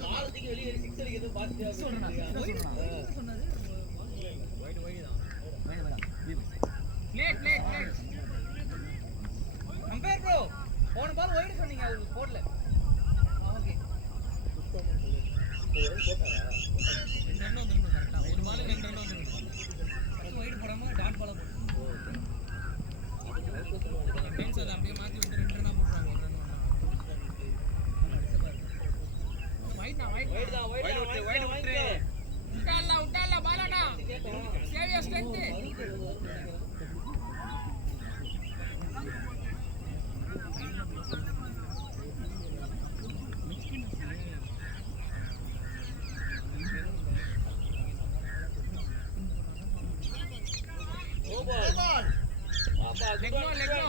6 அடிக்கிறது பாத்து சொன்னாரு. கம்பேர் ப்ரோ போன பால் வைடு சொன்னீங்க, அது போடல. ஓகே ரெண்டு ரன் வந்துருக்கும் கரெக்டா. ஒரு பால் 2 ரன் வந்துருக்கும். வைடு போடாம டாட் பால் போடுங்க. பென்ஸ் அதை அப்படியே மாத்தி விட்டு 2 ரன்னா போடுறாங்க. ஒரு ரன் வைடு விட்டு விட்டால பாலாடா. Xavier strength.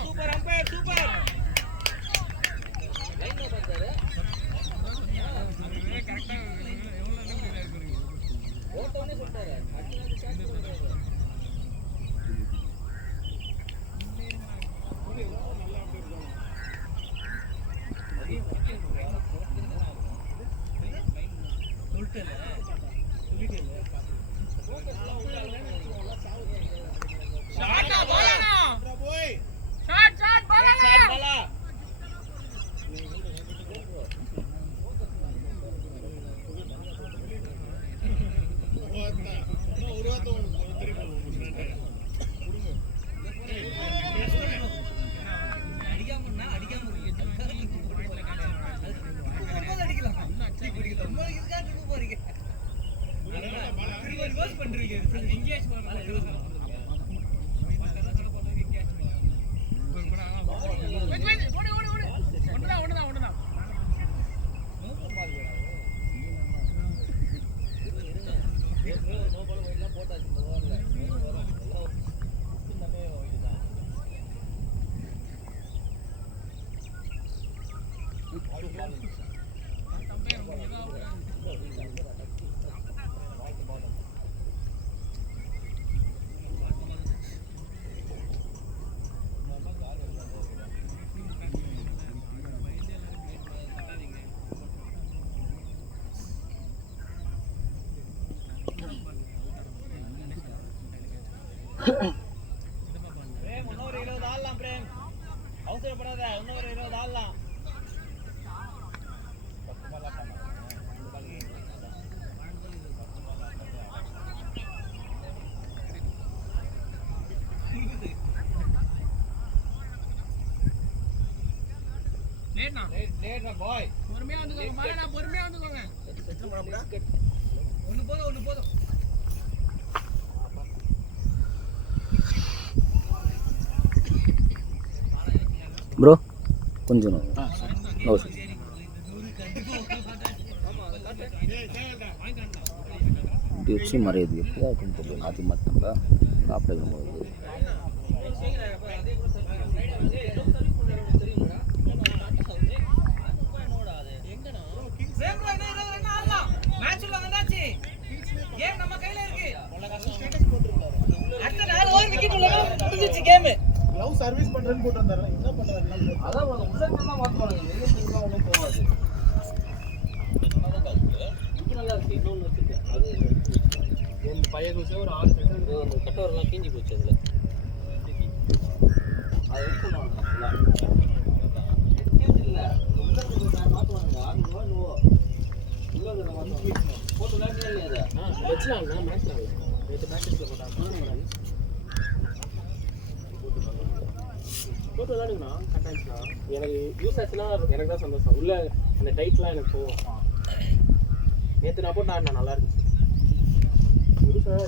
Super umpire, super. லைன்ல பார்த்தாரு. கரெக்ட்டா எவ்வளவு ரன் இருக்கு. ஓட்டோனே சொல்றாரு. அடுத்து ஷாட் போடுறாரு. இன்னொரு 20 ஆடலாம் பிரேம், அவசரப்படாத, இன்னொரு 20 ஆடலாம். பொறுமையா வந்துக்கோங்க மாறனா, பொறுமையா வந்துக்கோங்க. ஒண்ணு போதும். ப்ரோ கொஞ்சம் நோ சார். இப்படி வச்சு மறையுது எப்படியா இருக்குன்னு தெரியல. மாற்றி மாற்றினாங்களா சாப்பிட போது லவ் சர்வீஸ் பண்றேன்னு போட்டு வந்தாரு. என்ன பண்றாரு? அதான் உள்ள தான் மாற்றுவாங்க. வெளியே திரும்ப ஒன்றும் போகாது. நல்லா இருக்கு. இன்னொன்று வச்சுருக்கேன். அது ஒரு பையன் குச்சி ஒரு 6 செகண்ட் கட்டவரெல்லாம் கீஞ்சி போச்சு அதில். அது எடுத்துருவாங்க இல்லை மாற்றுவாங்க. 6 ரூபா போட்டு விளையாட்டு இல்லையா அதை வச்சுலாங்களா? மேட்ச்லாம் நேற்று மேட்ச் போட்டாங்க. போட்டு விளையாடுங்கண்ணா. கட்டாயிடுச்சுண்ணா. எனக்கு யூஸ் ஆச்சுன்னா எனக்கு தான் சந்தோஷம். உள்ள அந்த டைட்லாம் எனக்கு போகும். நேற்று நான் போட்டு ஆடினா நல்லா இருந்துச்சு. புதுசாக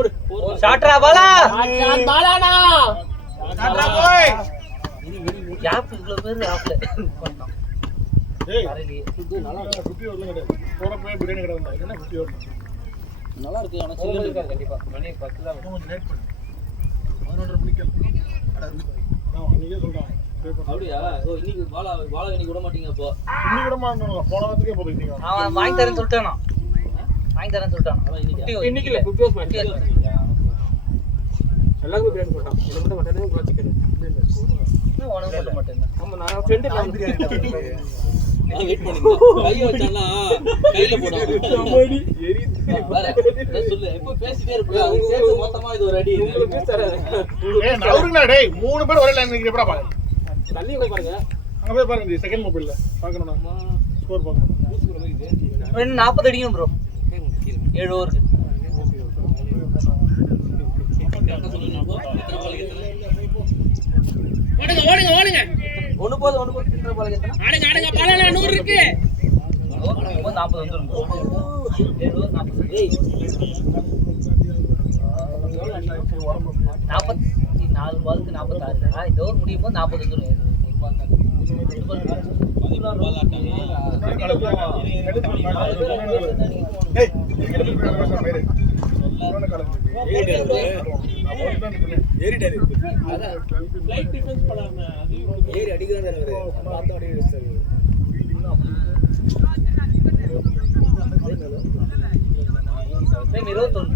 புது ஷாட்ரா பாலா பாலானா டாடா போய். யாப் இவ்வளவு பேர் ஆப்ல டேய் நல்லா இருக்கு. குட்டி வரல கிடையாது. போற போய் பிரியாணி கடை வந்தா. என்ன குட்டி வரல? நல்லா இருக்கு. ஆனால் சில்லு இருக்காது கண்டிப்பாக. மணி 10 தான். கொஞ்சம் லேட் பண்ணு. 11:30 மணிக்கு அட நான் அன்னைக்கே சொல்றேன். அப்படியா? ஓ இன்னைக்கு வாழை இன்னைக்கு விட மாட்டீங்க அப்போ? இன்னைக்கு கூட மாட்டோம். போன வாரத்துக்கே போறீங்க நீங்க. அவன் வாங்கி தரேன்னு சொல்லிட்டானா? அதான் இன்னைக்கு இல்லை 50 மேட்ச் எல்லாருக்கும் பிரியாணி போட்டான். என்ன மட்டும் மட்டன் சிக்கன் உனக்கு மட்டும் மாட்டேங்க. ஆமாம் நான் ஃப்ரெண்டு வெயிட் பண்ணுங்க. கையை வச்சானா கையில போடுவாங்க. சொல்லு எப்போ பேசிட்டே இருப்பா. சேர்த்து மொத்தமா இது ஒரு அடி. ஏய் நவுருங்கடா டேய். 3 பேர் ஒரே லைன்ல நிக்கிறப்படா பாரு. தள்ளி போய் பாருங்க. அங்க போய் பாருங்க. இந்த செகண்ட் மொபைல்ல பார்க்கணும்னா ஸ்கோர் பார்க்கணும். 40 அடிக்கும் ப்ரோ. 7 ஓவருக்கு. ஓடுங்க ஒண்ணு போதும் பால் எத்தனை? ஆடுங்க பாலானா 100 இருக்கு. 40 வந்துரும். 7 ஓவர் 40. ஏய் 44 பாலுக்கு 46. இந்த ஓவர் முடியும் போது 40 வந்துரும். ஏய் கிட்ட போய் பேரு. ஏறிட்டாரு. அதான் ஃளைட் டிஃபென்ஸ் பண்ணாம அது ஏறி அடிக்கிறானே அவரு. பார்த்தா அடி வெச்சாரு. டைம் 21.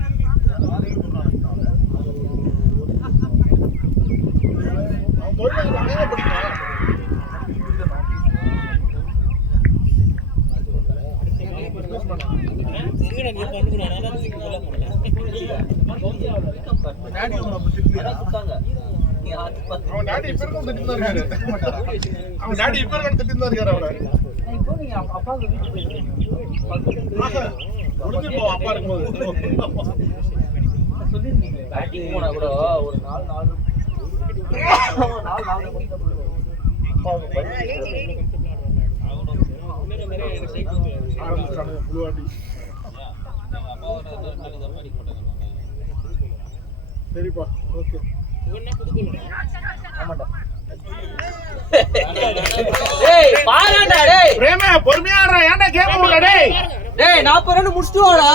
டாடி உங்களை அப்ப திட்டுறியா? அதான் சுத்தாங்க. நீ ஆச்சு பாத்து. அவன் டாடி இப்ப இருக்கும் திட்டு தான் இருக்காரு. அவன் டாடி இப்ப இருக்கும் திட்டு தான் இருக்காரு அவரை. இப்போ நீங்க அப்பாவுக்கு வீட்டுக்கு போயிருக்கீங்க. முடிஞ்சு போ அப்பா இருக்கும்போது. சொல்லிருக்கீங்களே பேட்டிங் போனா கூட ஒரு 4 மணிக்கு ஆரம்பிச்சானுங்க புழுவாட்டி. சரிப்பா ஓகே. டேய் பாராடா டேய். பிரேமே பொறுமையா ஆடுறா. ஏன்டா கேம் ஓடுற டேய்? டேய் 40 ரன் முடிச்சிட்டு வாடா.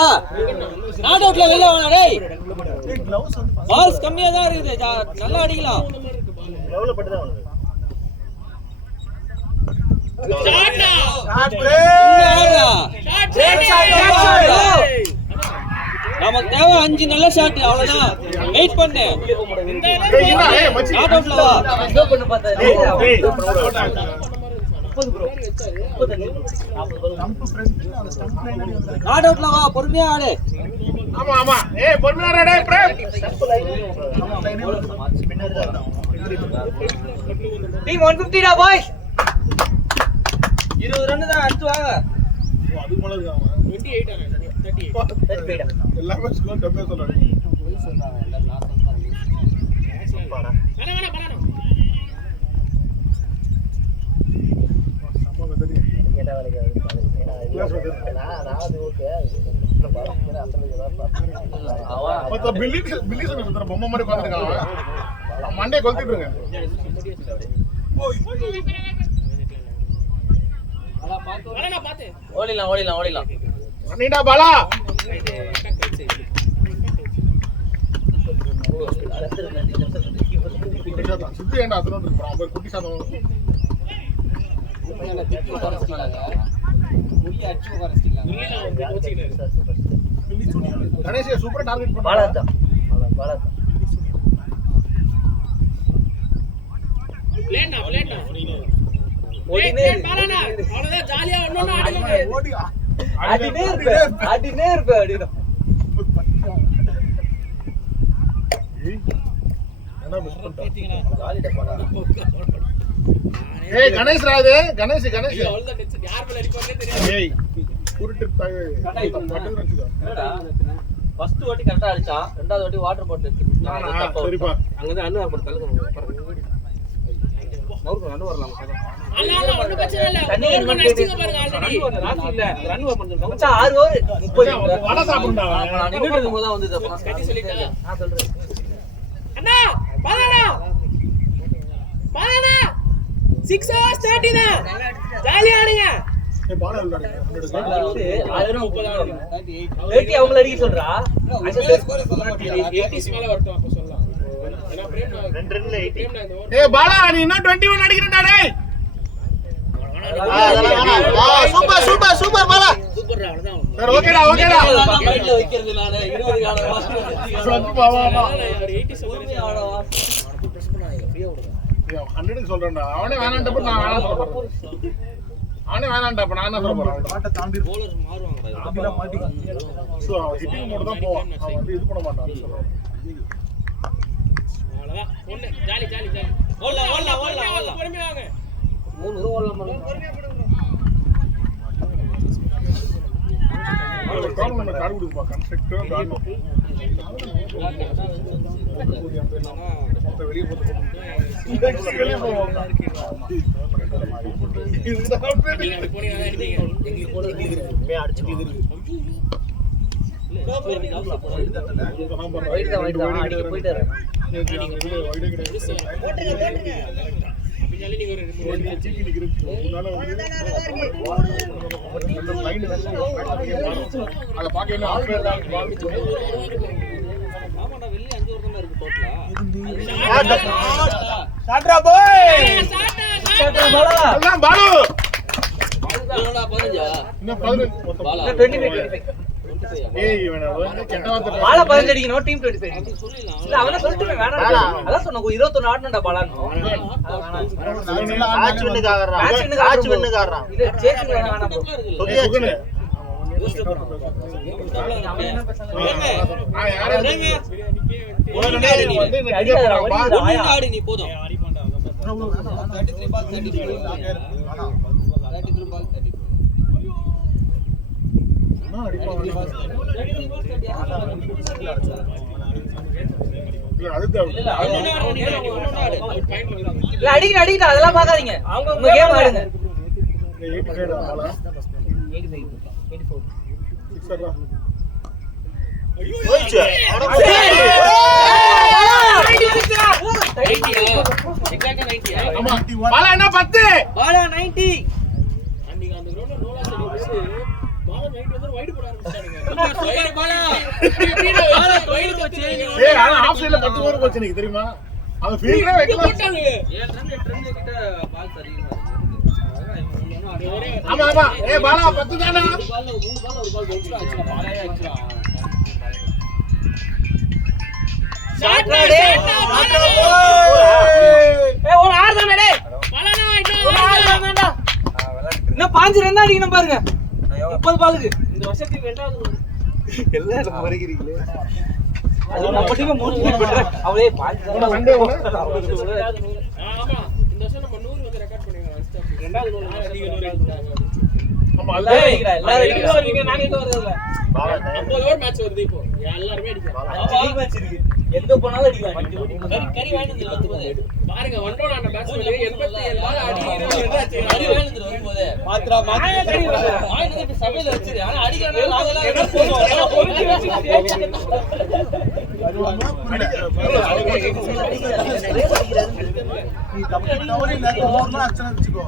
நாட் அவுட்ல வெளிய வாடா டேய். பால்ஸ் கம்மியா தான் இருக்குது. நல்லா அடிக்கலாம். லெவல்ல பட்டு தான் வருது. Shot play. நமக்கு தேவை 5 நல்ல ஷாட் அவ்வளவுதான். வெயிட் பண்ணு. ஏய் இறா ஏய் மச்சி. நாட் அவுட்ல வா. ஸ்லோ பண்ணு பார்த்தா. ஏய் 30 ப்ரோ. 35 ஸ்டம்ப் ஃப்ரண்ட் அந்த ஸ்டம்ப் ஃப்ரண்ட் வந்து. நாட் அவுட்ல வா. பொறுமையா ஆடு. ஆமா ஆமா. ஏய் பொறுமையா ஆடுடா டேய் பிரேம். ஸ்பின்னர் தான். டீம் 150 டா பாய்ஸ். 20 ரன் தான் அடிச்சு வாங்க. அது மேல இருக்கான் அவன். 28 ஆனா 38. எல்லாமே ஸ்கோர் கம்மியா சொல்றாங்க. வேணா சம வெதடி. கேட்டா வேலைக்கு ஆகுது. கிளாஸ் வெதடி. நான் அது ஓகே. மத்த பில்லி சொன்ன பொம்மை மாதிரி உட்கார்ந்திருக்கான் அவன். மண்டே கொளுத்திட்டு இருங்க. பாத்து ஓடிலாம். நீடா பாலா. சுத்தி ஏன்டா அதனோட இருக்கு. அவன் குட்டி சாதம். கணேஷ் சூப்பரா டார்கெட் பண்ணா. பாலாதா. பிளேன்னா ஓடினே இரு. பாலானா அவ்வளவுதான் ஜாலியா ஒண்ணு ஆடுங்க. ஓடி அடினே இருப்ப அடினோ. என்ன மிஸ் பண்ணிட்டா? காலிட்ட போடா. ஏய் கணேஷ் ராது. கணேஷ் அவ்வளவுதான் டென்ஷன். யார் மேல அடிப்பாங்கன்னே தெரியாது. ஏய் குருட்டு தாய் பட்டு ரஞ்சிதா. ஃபர்ஸ்ட் வாட்டி கரெக்டா அடிச்சான். ரெண்டாவது வாட்டி வாட்டர் பாட்டில் எடுத்து. சரிப்பா. அங்கதான் அண்ணா அப்ப தள்ளுங்க. அண்ணா ஒண்ணு பிரச்சனை இல்ல. ஒண்ணு நடிச்சிங்க பாருங்க ஆல்ரெடி. மச்சான் 6 ஓவர் 30 வடை சாப்பிடுடா. நான் நின்னுட்டு இருக்கும்போது தான் வந்தது. அப்ப கட்டி சொல்லிட்டா. நான் சொல்றேன். அண்ணா பாலானா 6 hours 30 தான். ஜாலியா ஆடுங்க. ஏய் பாலா விளையாடுங்க. 30 அவங்கள அடிக்க சொல்றா. 80s மேல வரட்டும் அப்ப சொல்லலாம். ஏன்னா பிரேம் 2 ரன்ல 80. பிரேம் நான் இந்த ஓவர் ஏய் பாலா நீ இன்னும் 21 அடிக்கிறடா டேய். சூப்பர் பாலா. சூப்பர் அவ்வளவுதான். சரி ஓகேடா. மைண்ட்ல வைக்கிறது நானே 20 ஆடவா. சத்து பாவா. அவர் 80s பொறுமையா ஆடவா. பிரஸ் பண்ணாதீங்க. ஃப்ரீயா விடுங்க. 100 சொல்றேன்டா. அவனே வேணாம்டா நான் வேணாம் சொல்ல போறேன். அவனே வேணாம்டா அப்ப நான் என்ன சொல்ல போறேன்? பாட்ட தாண்டி bowlers மாறுவாங்கடா. தாண்டில மாட்டிக்க. சோ அவன் ஹிட்டிங் மோட் தான் போவான். அவன் வந்து இது பண்ண மாட்டான் சொல்றேன். அவ்வளவுதான். ஒண்ணு ஜாலி. ஓடலாம். பொறுமையா வாங்க. 3 ஓவர்ல அவன் கார்னர் கார்டு கொடுப்பா கன்ஸ்ட்ரக்டர் கார்னர். வெளிய போட்டு வெளிய போவாங்க. இதுதான் பேரு. நீங்க அப்படி போனீங்கன்னா தான் அடிப்பீங்க. எங்களுக்கு போறது கிளிக்கு இருக்கு. போய் அடிச்சு கிளிக்கு. வைட் தான் அடிக்க போயிட்டு வரேன். அப்படினாலே நீங்க ஒரு அத பாக்க என்ன ஆல்வேர் தான் ஆமாடா வெள்ளி 5 ஓவர் தான் இருக்கு டோட்டலா. சாட்ரா பாய் பாலா பாலு என்னடா 15 இன்னும் 15 பாலா 25. ஏய் இவன வந்து கெட்ட வார்த்தை பாலா 15 அடிக்கணும் டீம் 25. அப்படி சொல்லிடலாம். இல்ல அவன சொல்லிட்டு வேணாம். அதான் சொன்னேன் 21 ஆடணும்டா பாலான்னு. மேட்ச் வின்னுக்கு ஆடுறான். மேட்ச் வின்னுக்கு ஆடுறான். இல்ல சேசிங் வேணாம் ப்ரோ. சொல்லியாச்சு. யாரே ஒழுங்கா ஆடு நீ. வந்து இந்த அடிக்க போறாங்க. ஒழுங்கா ஆடு நீ போதும். 33 ball 33. 33 ball 33. என்ன அடிப்பான் இல்ல அது தேவை இல்ல அடிக்கிற அதெல்லாம் பார்க்காதீங்க. உங்க கேம் ஆடுங்க. 85 பாலா 84. சிக்ஸர்ரா ஆமா பாலா என்ன 10 பாலா 90. அன்னைக்கு அந்த கிரவுண்ட்ல நோலா செடி வச்சு பால் நைட் வந்து வைட் போட ஆரம்பிச்சானுங்க. சூப்பர் பாலா. பாலா தொயில போச்சு. ஏய் ஆனா ஆஃப் சைடுல 10 ஓவர் போச்சு நீக்கு தெரியுமா அவன் ஃபீல்டே வைக்கல போட்டாங்க. 7 ரன் 8 ரன் கிட்ட பால் சரியா ஆமா ஆமா ஏய் பாலா 10 தானா 3 பால் ஒரு பால் வெச்சு ஆச்சுடா. பாலாயே ஆச்சுடா. ஷாட் ஒரு ஆறு தானே டேய். பாலானா இன்னும் 5 ரன் அடிக்கணும் பாருங்க. 30 பாலுக்கு. இந்த வருஷத்துக்கு ரெண்டாவது எல்லாரும் மறைக்கிறீங்களே. அது நம்ம டீம் 3 விக்கெட் பெட்டர். அவளே 5 ரன் சண்டே ஆமா இந்த வருஷம் நம்ம 100 வந்து ரெக்கார்ட் பண்ணிருக்கோம். ரெண்டாவது 100 அதிக 100 எடுத்தாங்க. ஆமா எல்லாரும் அடிக்கிறா. எல்லாரும் அடிக்கிறா. நாங்க எங்க வரதுல பாலா 50 ஓவர் மேட்ச் வருது இப்போ. எல்லாரும் அடிக்கிறாங்க. லீக் மேட்ச் இருக்கு. எங்க போனாலும் அடிக்கிறாங்க. கறி வாங்கிட்டு வரும்போது பாருங்க ஒன்றோட அந்த பேட்ஸ்மேன் 87 பால் அடி 20 என்னாச்சு கறி வாங்கிட்டு வரும்போது மாத்ரா வாங்கிட்டு சபையில வச்சிரு. ஆனா அடிக்கறனால நாங்கலாம் என்ன போறோம் பொறுக்கி வச்சு நீ தப்பு தவறே இல்ல ஓவர்னா அச்சன வெச்சுக்கோ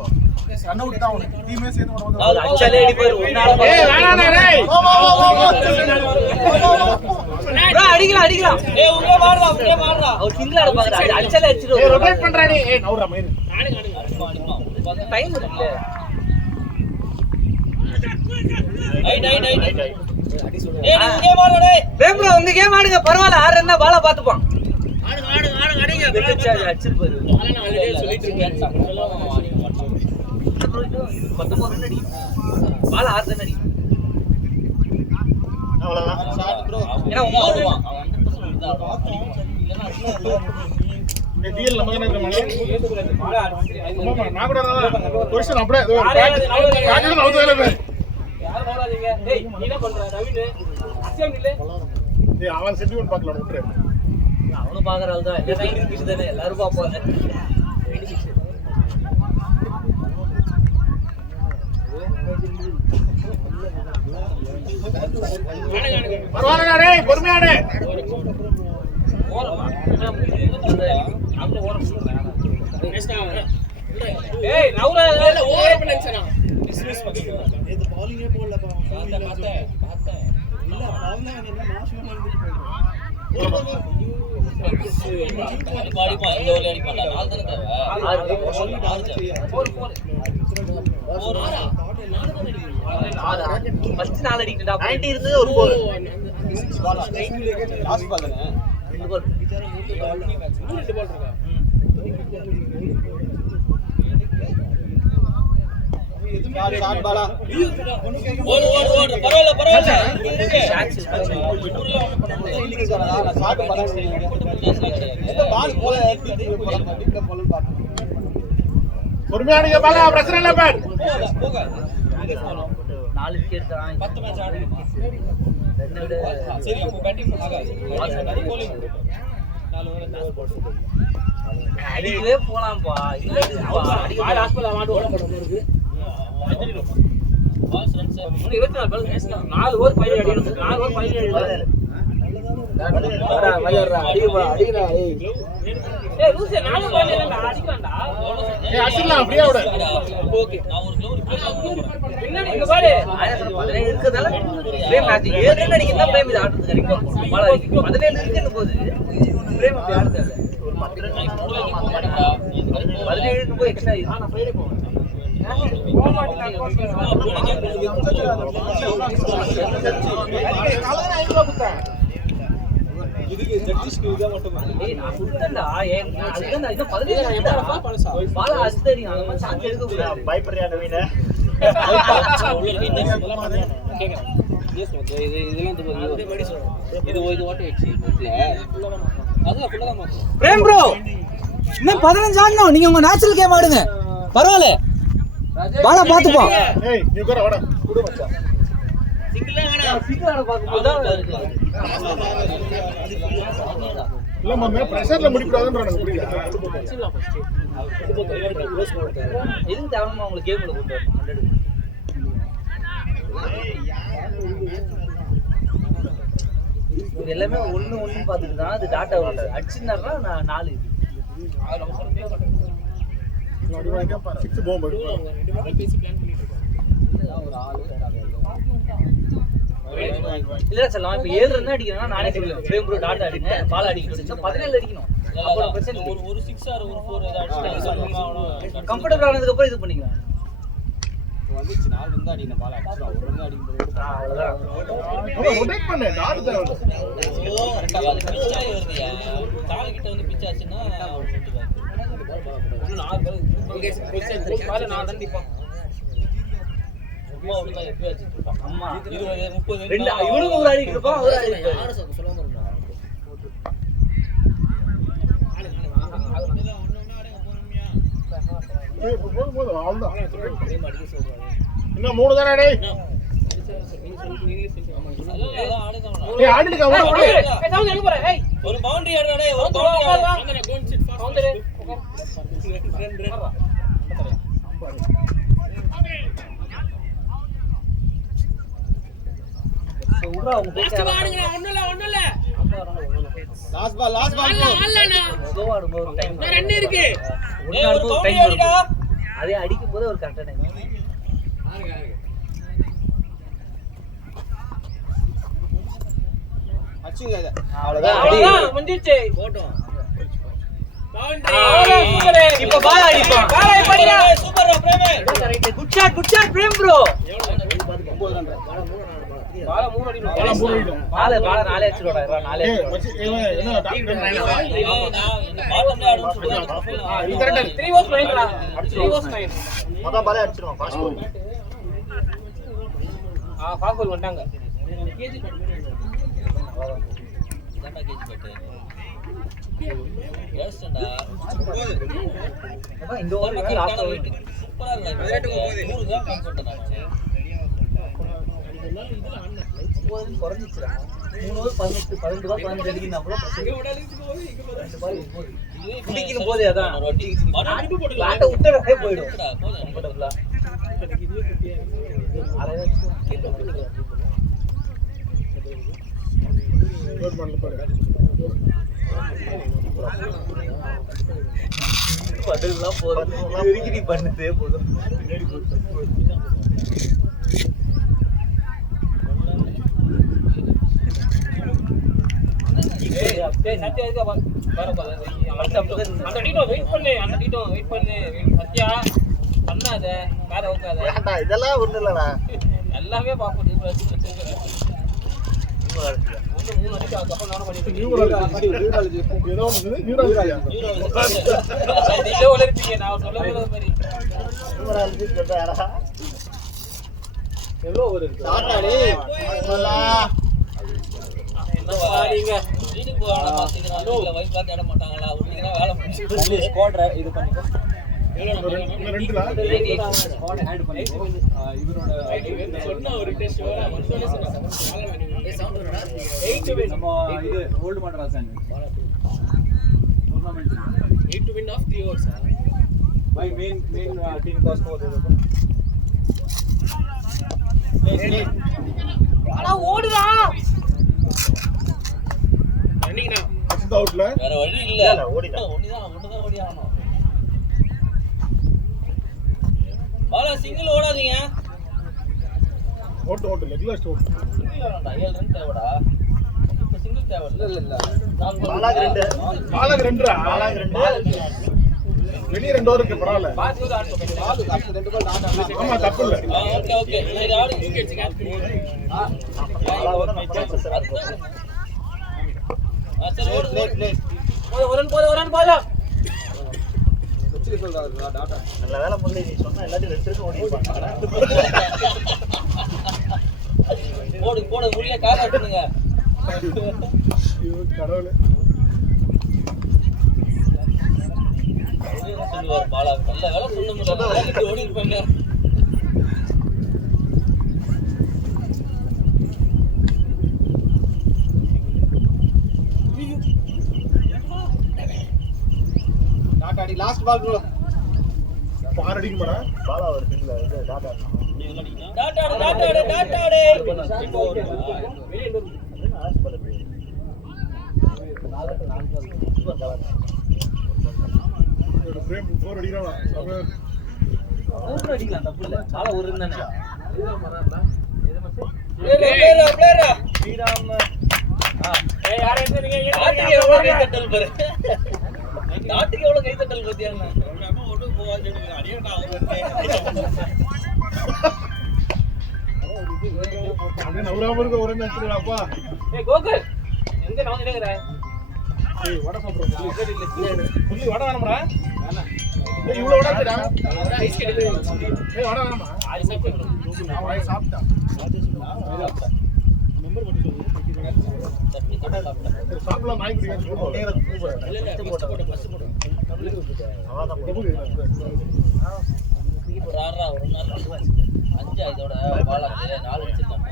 ரன் அவுட் தான் உனக்கு டீமே சேர்ந்து ஓடுறது அது அச்சலே அடிப்பாரு. ஒண்ணால ஏய் வேணாடா டேய் bro அடிக்கலாம் அடிக்கலாம். ஏய் உங்க மாடுடா அவர் சிங்கிள் ஆட பாக்குறாரு. அச்சலே அடிச்சிரு. ஏய் ரொட்டேட் பண்றா நீ ஏய் நவுறா மைன் டைம் இருக்குல்ல. ஐட் ஏய் நீ இங்கே மாடுடா டேய். பிரேம் bro உங்க கேம் ஆடுங்க. பரவாயில்ல 6 ரன் பால பாத்துப்பான். அடிங்க அடிச்சிருப்பாரு. பாலனா ஆல்ரெடி சொல்லிட்டு இருக்கேன். 19 ரன் அடி. பால 6 ரன் அடி. அவ்வளவுதான் ஏன்னா உங்க அவன் 100% தான் ஆடுவான். இல்லனா ஏய் டிஎல் நம்ம தான இருக்கோம் ஆமா நான் கூட क्वेश्चन அப்படியே காட்டுல நவுதல பே யார் போடாதீங்க. டேய் நீ என்ன பண்ற ரவினு அசியம் இல்ல ஏய் அவன் சென்டிமென்ட் பார்க்கல விட்டுரு அவனும் பாக்குற ஆள் தான். எல்லா டைம் இருக்கு தானே. எல்லாரும் பாப்பாங்க. 26 பரவாயில்லைடா டேய் பொறுமையாடே ஓரமா அந்த ஓரம் ஏய் நவுரா இல்ல ஓவர் பண்ணேன்டா டிஸ்மிஸ் பண்ணிடுங்க. இது bowling போடலப்பா பார்த்தேன் இல்ல அவங்க என்ன நாஷனல் வந்து பாடிப்பா இந்த ஒரு அடிப்பாடா நாள் தான தேவை 6 ஃபர்ஸ்ட் 4 அடிக்கடா. 90 இருந்தது ஒரு கோல் லாஸ்ட் பால் தானே 2 கோல். 2 பால் இருக்கா ஷாட் பாலா ஓடு பரவாயில்ல ஷாட்ஸ் ஷாட் பாலா எந்த பால் போல டிப்ல போல பாத்து பொறுமையாடுங்க பாலா பிரச்சனை இல்ல பே போகாது 4 விக்கெட் தான். 10 மேட்ச் ஆடுறோம் ரன் விட சரி அப்ப பேட்டிங் ஆகாது அது bowling 4 ஓவர் அடிக்கவே போலாம்பா. இல்ல அடிக்க லாஸ்ட் பால் வாட் ஓட போறோம் இருக்கு. பாஸ் ரன்ஸ் 24 பால் 4 ஓவர் 5 அடிக்கணும். 4 ஓவர் 5 அடிக்கணும். அடிடா ஏய் ஏய் லூசே 4 பால் இல்லடா அடிக்கலாம்டா. ஏய் அடிக்கலாம் அப்படியே விடு ஓகே நான் ஒரு கிலோ ரிப்பேர் போறேன் பின்னாடி இங்க பாரு 17 இருக்குதால பிரேம் மேட்ச் 7 ரன் அடிக்கிறதா பிரேம் இது ஆடுறது கிடைக்கும். பால் அடிக்கும் 17 இருக்குன்னு போது பிரேம் அப்படி ஆடுறது ஒரு 10 ரன் 17 போய் எக்ஸ்ட்ரா நான் ஃப்ரைடே போவேன். காலனா 5 ரூபாய் கொடுத்தேன் இதுக்கு ஜட்ஜிஸ்க்கு இத மட்டும் ஏய் நான் சொல்றேன்டா ஏன் அதுதான் நான் இன்னும் 17 ரன் பழசா பால் அடிச்சடி அந்த மாதிரி சான்ஸ் எடுக்க கூடாது. பயப்படுறியா நவீன இதெல்லாம் இது ஓட்டு வச்சு அதுல ஃபுல்லா தான் மாத்துறோம். பிரேம் ப்ரோ இன்னும் 15 ஆடணும். நீங்க உங்க நேச்சுரல் கேம் ஆடுங்க, பரவாயில்ல. பாலா பாத்துப்போம். ஏய் நீ கூட வாடா குடு மச்சான். சிங்கிளா வேணாம். சிங்கிளா ஆட பாக்கும்போது இல்ல மாமே பிரஷர்ல முடிக்கூடாதுன்றானுங்க, புரியல. எது தேவமா உங்களுக்கு கேம்ல கொண்டு வரணும் 100. இது எல்லாமே ஒண்ணு பாத்துட்டு தான் அது டாட்டா வராது. அடிச்சிருந்தாருன்னா நான் 4 சிக்ஸ் போம் பாரு. பேசி பிளான் பண்ணிட்டு இருக்கோம். இல்ல சொல்லலாம். இப்ப 7 ரன் அடிக்கிறேன்னா நானே சொல்லுவேன் பிரேம் ப்ரோ டாட்டா அடிங்க, பால் அடிக்கணும். 17 அடிக்கணும். அப்போ பிரச்சனை இல்லை. ஒரு 6 ஆர் ஒரு 4 ஏதாவது அடிச்சிட்டு கம்ஃபர்டபிள் ஆனதுக்கு அப்புறம் இது பண்ணிக்கலாம். வந்துச்சு 4 ரன் அடிக்கணும். பால் அடிச்சா ஒரு ரன் அடிக்கும்போது அவ்வளவுதான். அவன் ரொட்டேட் பண்ணு, டாட் தேவை. கரெக்ட்டா அது பிச் ஆயி வருதுயா. கால் கிட்ட வந்து பிச் ஆச்சுன்னா இன்னும் 4 பேர் பால் 4 ரன் அடிப்பான். சும்மா விட்டா எப்போ அடிச்சிட்டு இருப்பான். ஆமா 20 30 ரெண்டு இவனுக்கு ஒரு அடி இருப்பான், அவர் அடி இருப்பாரு. ஏய் போதும் அவ்வளவுதான். இன்னும் 3 தானே டேய். ஏய் ஆடிடுங்க ஓடு ஓடு. ஒரு பவுண்டரி ஆடுடா டேய், ஒரு பவுண்டரி ஆடு. Go and sit fast. விட்றா அவங்க பேச்ச ஆடுங்க. ஒண்ணும் இல்ல. Last ball ஆடலண்ணா. ஸ்லோ ஆடும்போது ஒரு டைம் ரன் இருக்கு. ஏய் ஒரு பவுண்டரி ஆடுடா. அதே அடிக்கும் போது ஒரு கரெக்டா டைம். அடிச்சுங்க இத. அவ்வளவுதான் வந்துச்சு. போட்டோம். இப்ப பால் அடிப்பான். சூப்பர்டா Prem. Good shot Prem bro. பால 3 அடிக்கணும். பால் 4 அடிச்சுடா. 4 ஏய் அடிச்சுடா. மச்சி என்ன டாக்டர் நைனா. நான் இந்த பால் ஆடுன்னு சொல்றேன். இது கரெக்ட்டா 3 was 9 டா. 3 was 9. மொத பாலே அடிச்சிரோம் ஃபாஸ்ட் பால். ஃபாஸ்ட் பால் வந்தாங்க. என்னடா கேஜி பட்டு. யோஸ்டா. அப்ப இந்த ஓவர் வந்து லாஸ்ட் ஓவர். சூப்பரா இருக்கு. 100 தான் கன்சல்ட் ஆச்சு. குறைஞ்சிச்சுடா. 3 ஓவர் 18 12 பால் 15 அடிக்கினா கூட பிடிக்கும் போது அதான் லாட்ட விட்டவே போயிடும். கம்ஃபர்டபிளா கோட் பண்ணல பாரு. பதிலாம் போதும். இதுக்கு நீ பண்ணதே போதும். டேய் சத்யா இருக்க பாரு. அந்த டீட்டோ வெயிட் பண்ணு. சத்யா பண்ணாத. வேற ஓகாத. ஏன்டா இதெல்லாம் ஒண்ணு இல்லடா. எல்லாமே பாப்போம். நீ வந்து 3 அடிக்கு அதுக்கப்புறம் நானும் பண்ணிட்டு நியூராலஜி ஏதோ ஒண்ணு நியூராலஜி. நீங்க ஒளிர்ப்பீங்க. நான் சொல்லவே மாதிரி நியூராலஜி சொல்றடா. எவ்வளோ ஒரு டாடாடி என்ன பாருங்க. வீட்டுக்கு போவாங்க பாத்தீங்கன்னா வீட்ல வைஃப் பார்த்து இட மாட்டாங்களா? உடனே வேலை முடிச்சு ஸ்குவாட் இது பண்ணிக்கோ. ரெண்டுல ஸ்குவாட் ஆட் பண்ணிக்கோ. இவரோட சொன்ன ஒரு டெஸ்ட் வந்தோனே சொன்னேன். ஏ சவுண்ட் வரடா. 8 to win. நம்ம இது old Madras and tournament 8 to win of 3 overs. By main team காஸ்ட் போகுது. அட ஓடுடா. ரன்னிங் நா. ஃபர்ஸ்ட் அவுட்ல வேற வழி இல்ல. ஒண்ணுதான் ஓடி ஆகணும். பாலா சிங்கிள் ஓடாதீங்க. ஓட்டு லெக்ல ஸ்டோட். சிங்கிள் வேண்டாம். 7 ரன் தேவைடா. இப்ப சிங்கிள் தேவை இல்ல. பாலாக்கு ரெண்டுடா. வெளிய 2 ஓவர் இருக்கு பரவாயில்ல. பாஸ் வந்து ஆடுறோம். 2 பால் நான் ஆமா தப்பு இல்ல. ஓகே இது ஆடு. விக்கெட் கேட்ச் பண்ணி. சரி ஓடு. ஒரு ரன் போல. நல்ல வேளை முல்லை நீ சொன்ன எல்லாத்தையும் ரெண்டு ஓடிப்பாங்க. போடு முடிய கால அடிச்சுங்க. கடவுளே. சொல்லுவார் பாலா. நல்ல வேலை சொல்ல முடியல, வேலைக்கு ஓடி இருப்பாங்க. டாடாடி லாஸ்ட் பால் ப்ரோ. பார் அடிக்க மாடா. பாலா ஒரு பின்ல இது டாடா. டாட்டாடு டாட்டாடு டாட்டாடு. ஃப்ரேம் 4 அடிக்குறானா. ஓவர் அடிக்கலாம் தப்பு இல்ல. பாலா ஒரு இருந்தானே. ஸ்ரீராம். ஏய் யாரே இருந்தீங்க? நாட்டுக்கு எவ்வளவு கை தட்டல் பாரு. நாட்டுக்கு எவ்வளவு கை தட்டல் பாத்தியா? நம்ம ஒட்டு போவாது அடியடா அவர். அண்ணே நவராம இருக்க ஒரே நினைச்சறாப்பா. ஏய் கோகுல் எங்க நான் நினைக்கற? ஏய் வடை சாப்பிடுறோம். புள்ளி வடை வேணும்டா. வேணாம். ஏய் இவ்வளவு வடை இருக்குடா. ஐஸ் கட்டி. ஏய் வடை வேணுமா? ஆய் சாப்பிடுறோம். நான் வடை சாப்பிட்டேன். நம்பர் மட்டும் சொல்லு. சட்னி கடை சாப்பிட்டேன். சாப்பிடலாம் நாய் குடிக்க சொல்லுங்க. இல்ல இல்ல பஸ் போடு. ராரா ஒரு நாள் 5 இதோட பாலா 4 அடிச்சிருக்காங்க.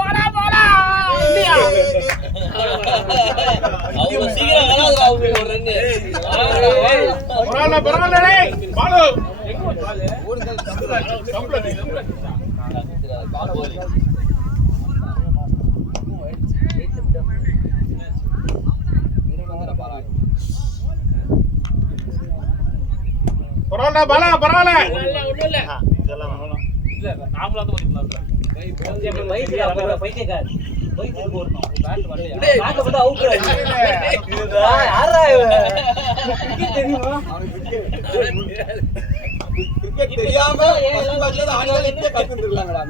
வாடா போடா. இல்லையா? அவங்க சீக்கிரம் வராது அவங்க ஒரு ரன். பரவாயில்ல டேய். பாலு. எங்க பால்? கம்ப்ளீட். பால் போலி. பரவாயில்ல பாலா பரவாயில்ல. இல்ல ஒண்ணும் இல்ல. இதெல்லாம் வேணாம். இல்ல நாமளா தான் பண்ணிக்கலாம். பைத்தியக்கார பைத்தியக்கார பைத்தியக்கு போறணும். பேட் வரலையா? பேட் போட்டு அவுட் யாரா இவன்? தெரியுமா? கிரிக்கெட் தெரியாம ஃபர்ஸ்ட் மேட்ச்ல ஆன்லைன்ல கத்துறலாம்டா.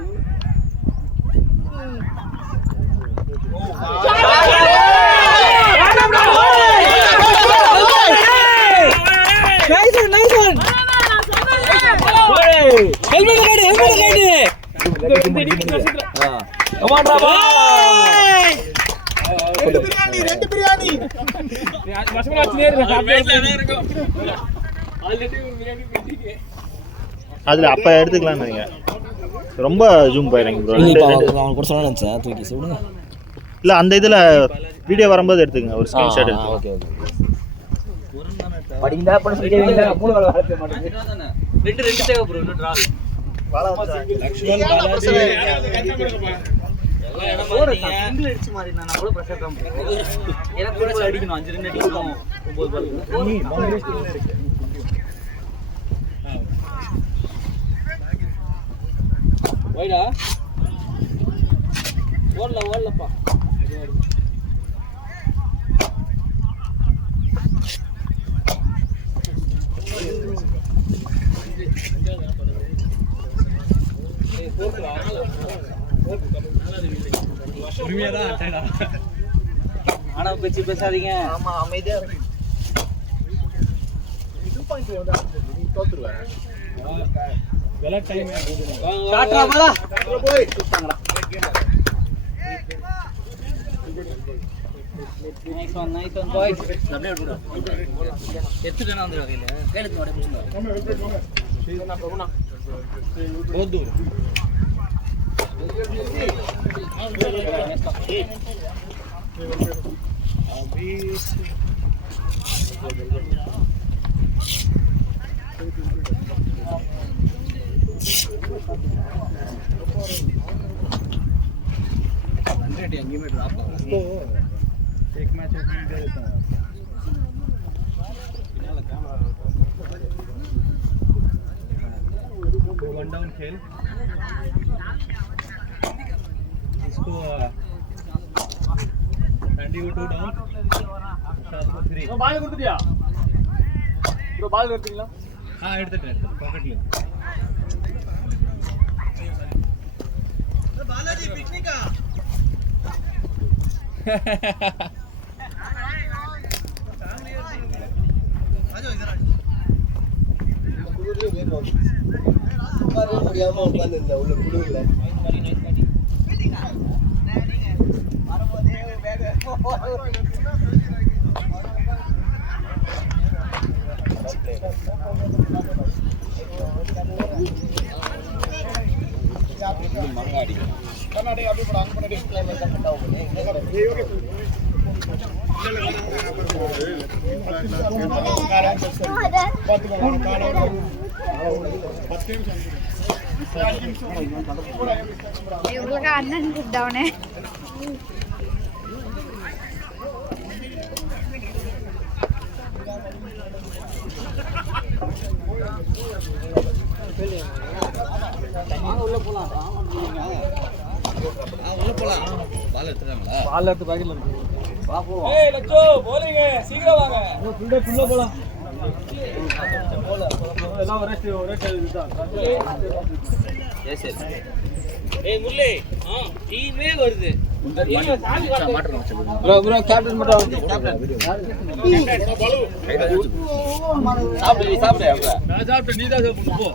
ரெண்டு பிரியாணி அதுல அப்ப எடுத்துக்கலாம் நீங்க ரொம்ப ஜூம் போயிடுங்க ப்ரோ. கூட சொல்ல நினைச்சேன் தூக்கி சொல்லுங்க. இல்ல அந்த இதுல வீடியோ வரும்போது எடுத்துக்கங்க ஒரு ஸ்கிரீன்ஷாட் எடுத்து. Okay okay. படிந்தா பண்ண சொல்லிடுவீங்க மூணு வேளை வரவே மாட்டேங்குது. 2 தேவை ப்ரோ. இன்னும் டிரா. லக்ஷ்மண் பாலாஜி எல்லாம் இடம் மாட்டீங்க. சிங்கிள் அடிச்சு மாறி நான் அவ்வளவு பிரஷர் தான் ப்ரோ. எனக்கு கூட அடிக்கணும் 5 ரன் அடிக்கணும் 9 பால். வைடா ஓடலப்பா. ஆனா பேச்சு பேசாதீங்க. ஆமா அமைதியா இருக்கு. 2.5 வந்தா நீ தோத்துறல. வெல டைம் காட்றா பாலா. போய் சுத்தாங்கடா. Nice one boys. அப்படியே விடுடா. எடுத்துட்டேனா வந்து வகையில கேளுங்க ஓட முடியுமா? நம்ம வெயிட் பண்ணுங்க. இதுனா பிரபுனா. बहुत दूर एक मैच दे देता हूं. तो 1 डाउन खेल इसको एंडी को 2 डाउन शार्प को 3. பால் கொடுத்துட்டியா ப்ரோ? பால் எடுத்தீங்களா? हां எடுத்துட்டேன் பாக்கெட்ல. बालाजी पिकनिक आ जाओ इधर आ முடியாம உட்கார்ந்திருந்த உள்ள குடுல வரும்போதே பேக் இவங்களுக்கு அண்ணன் கூப்பிட்டவனே உள்ள போலாம் பால் எடுத்துறாங்களா? பால் எடுத்து பாக்கெட்ல இருக்கு. வா போவோம். ஏய் லட்சோ போலிங்க சீக்கிரம் வாங்க. புள்ள போலாம். எல்லாம் ஒரே இதுதான். சரி. ஏய் முல்லை டீமே வருது. ப்ரோ கேப்டன் மட்டும் சாப்பிடு. நான் சாப்பிட்டேன் நீ தான் சாப்பிடணும் போ.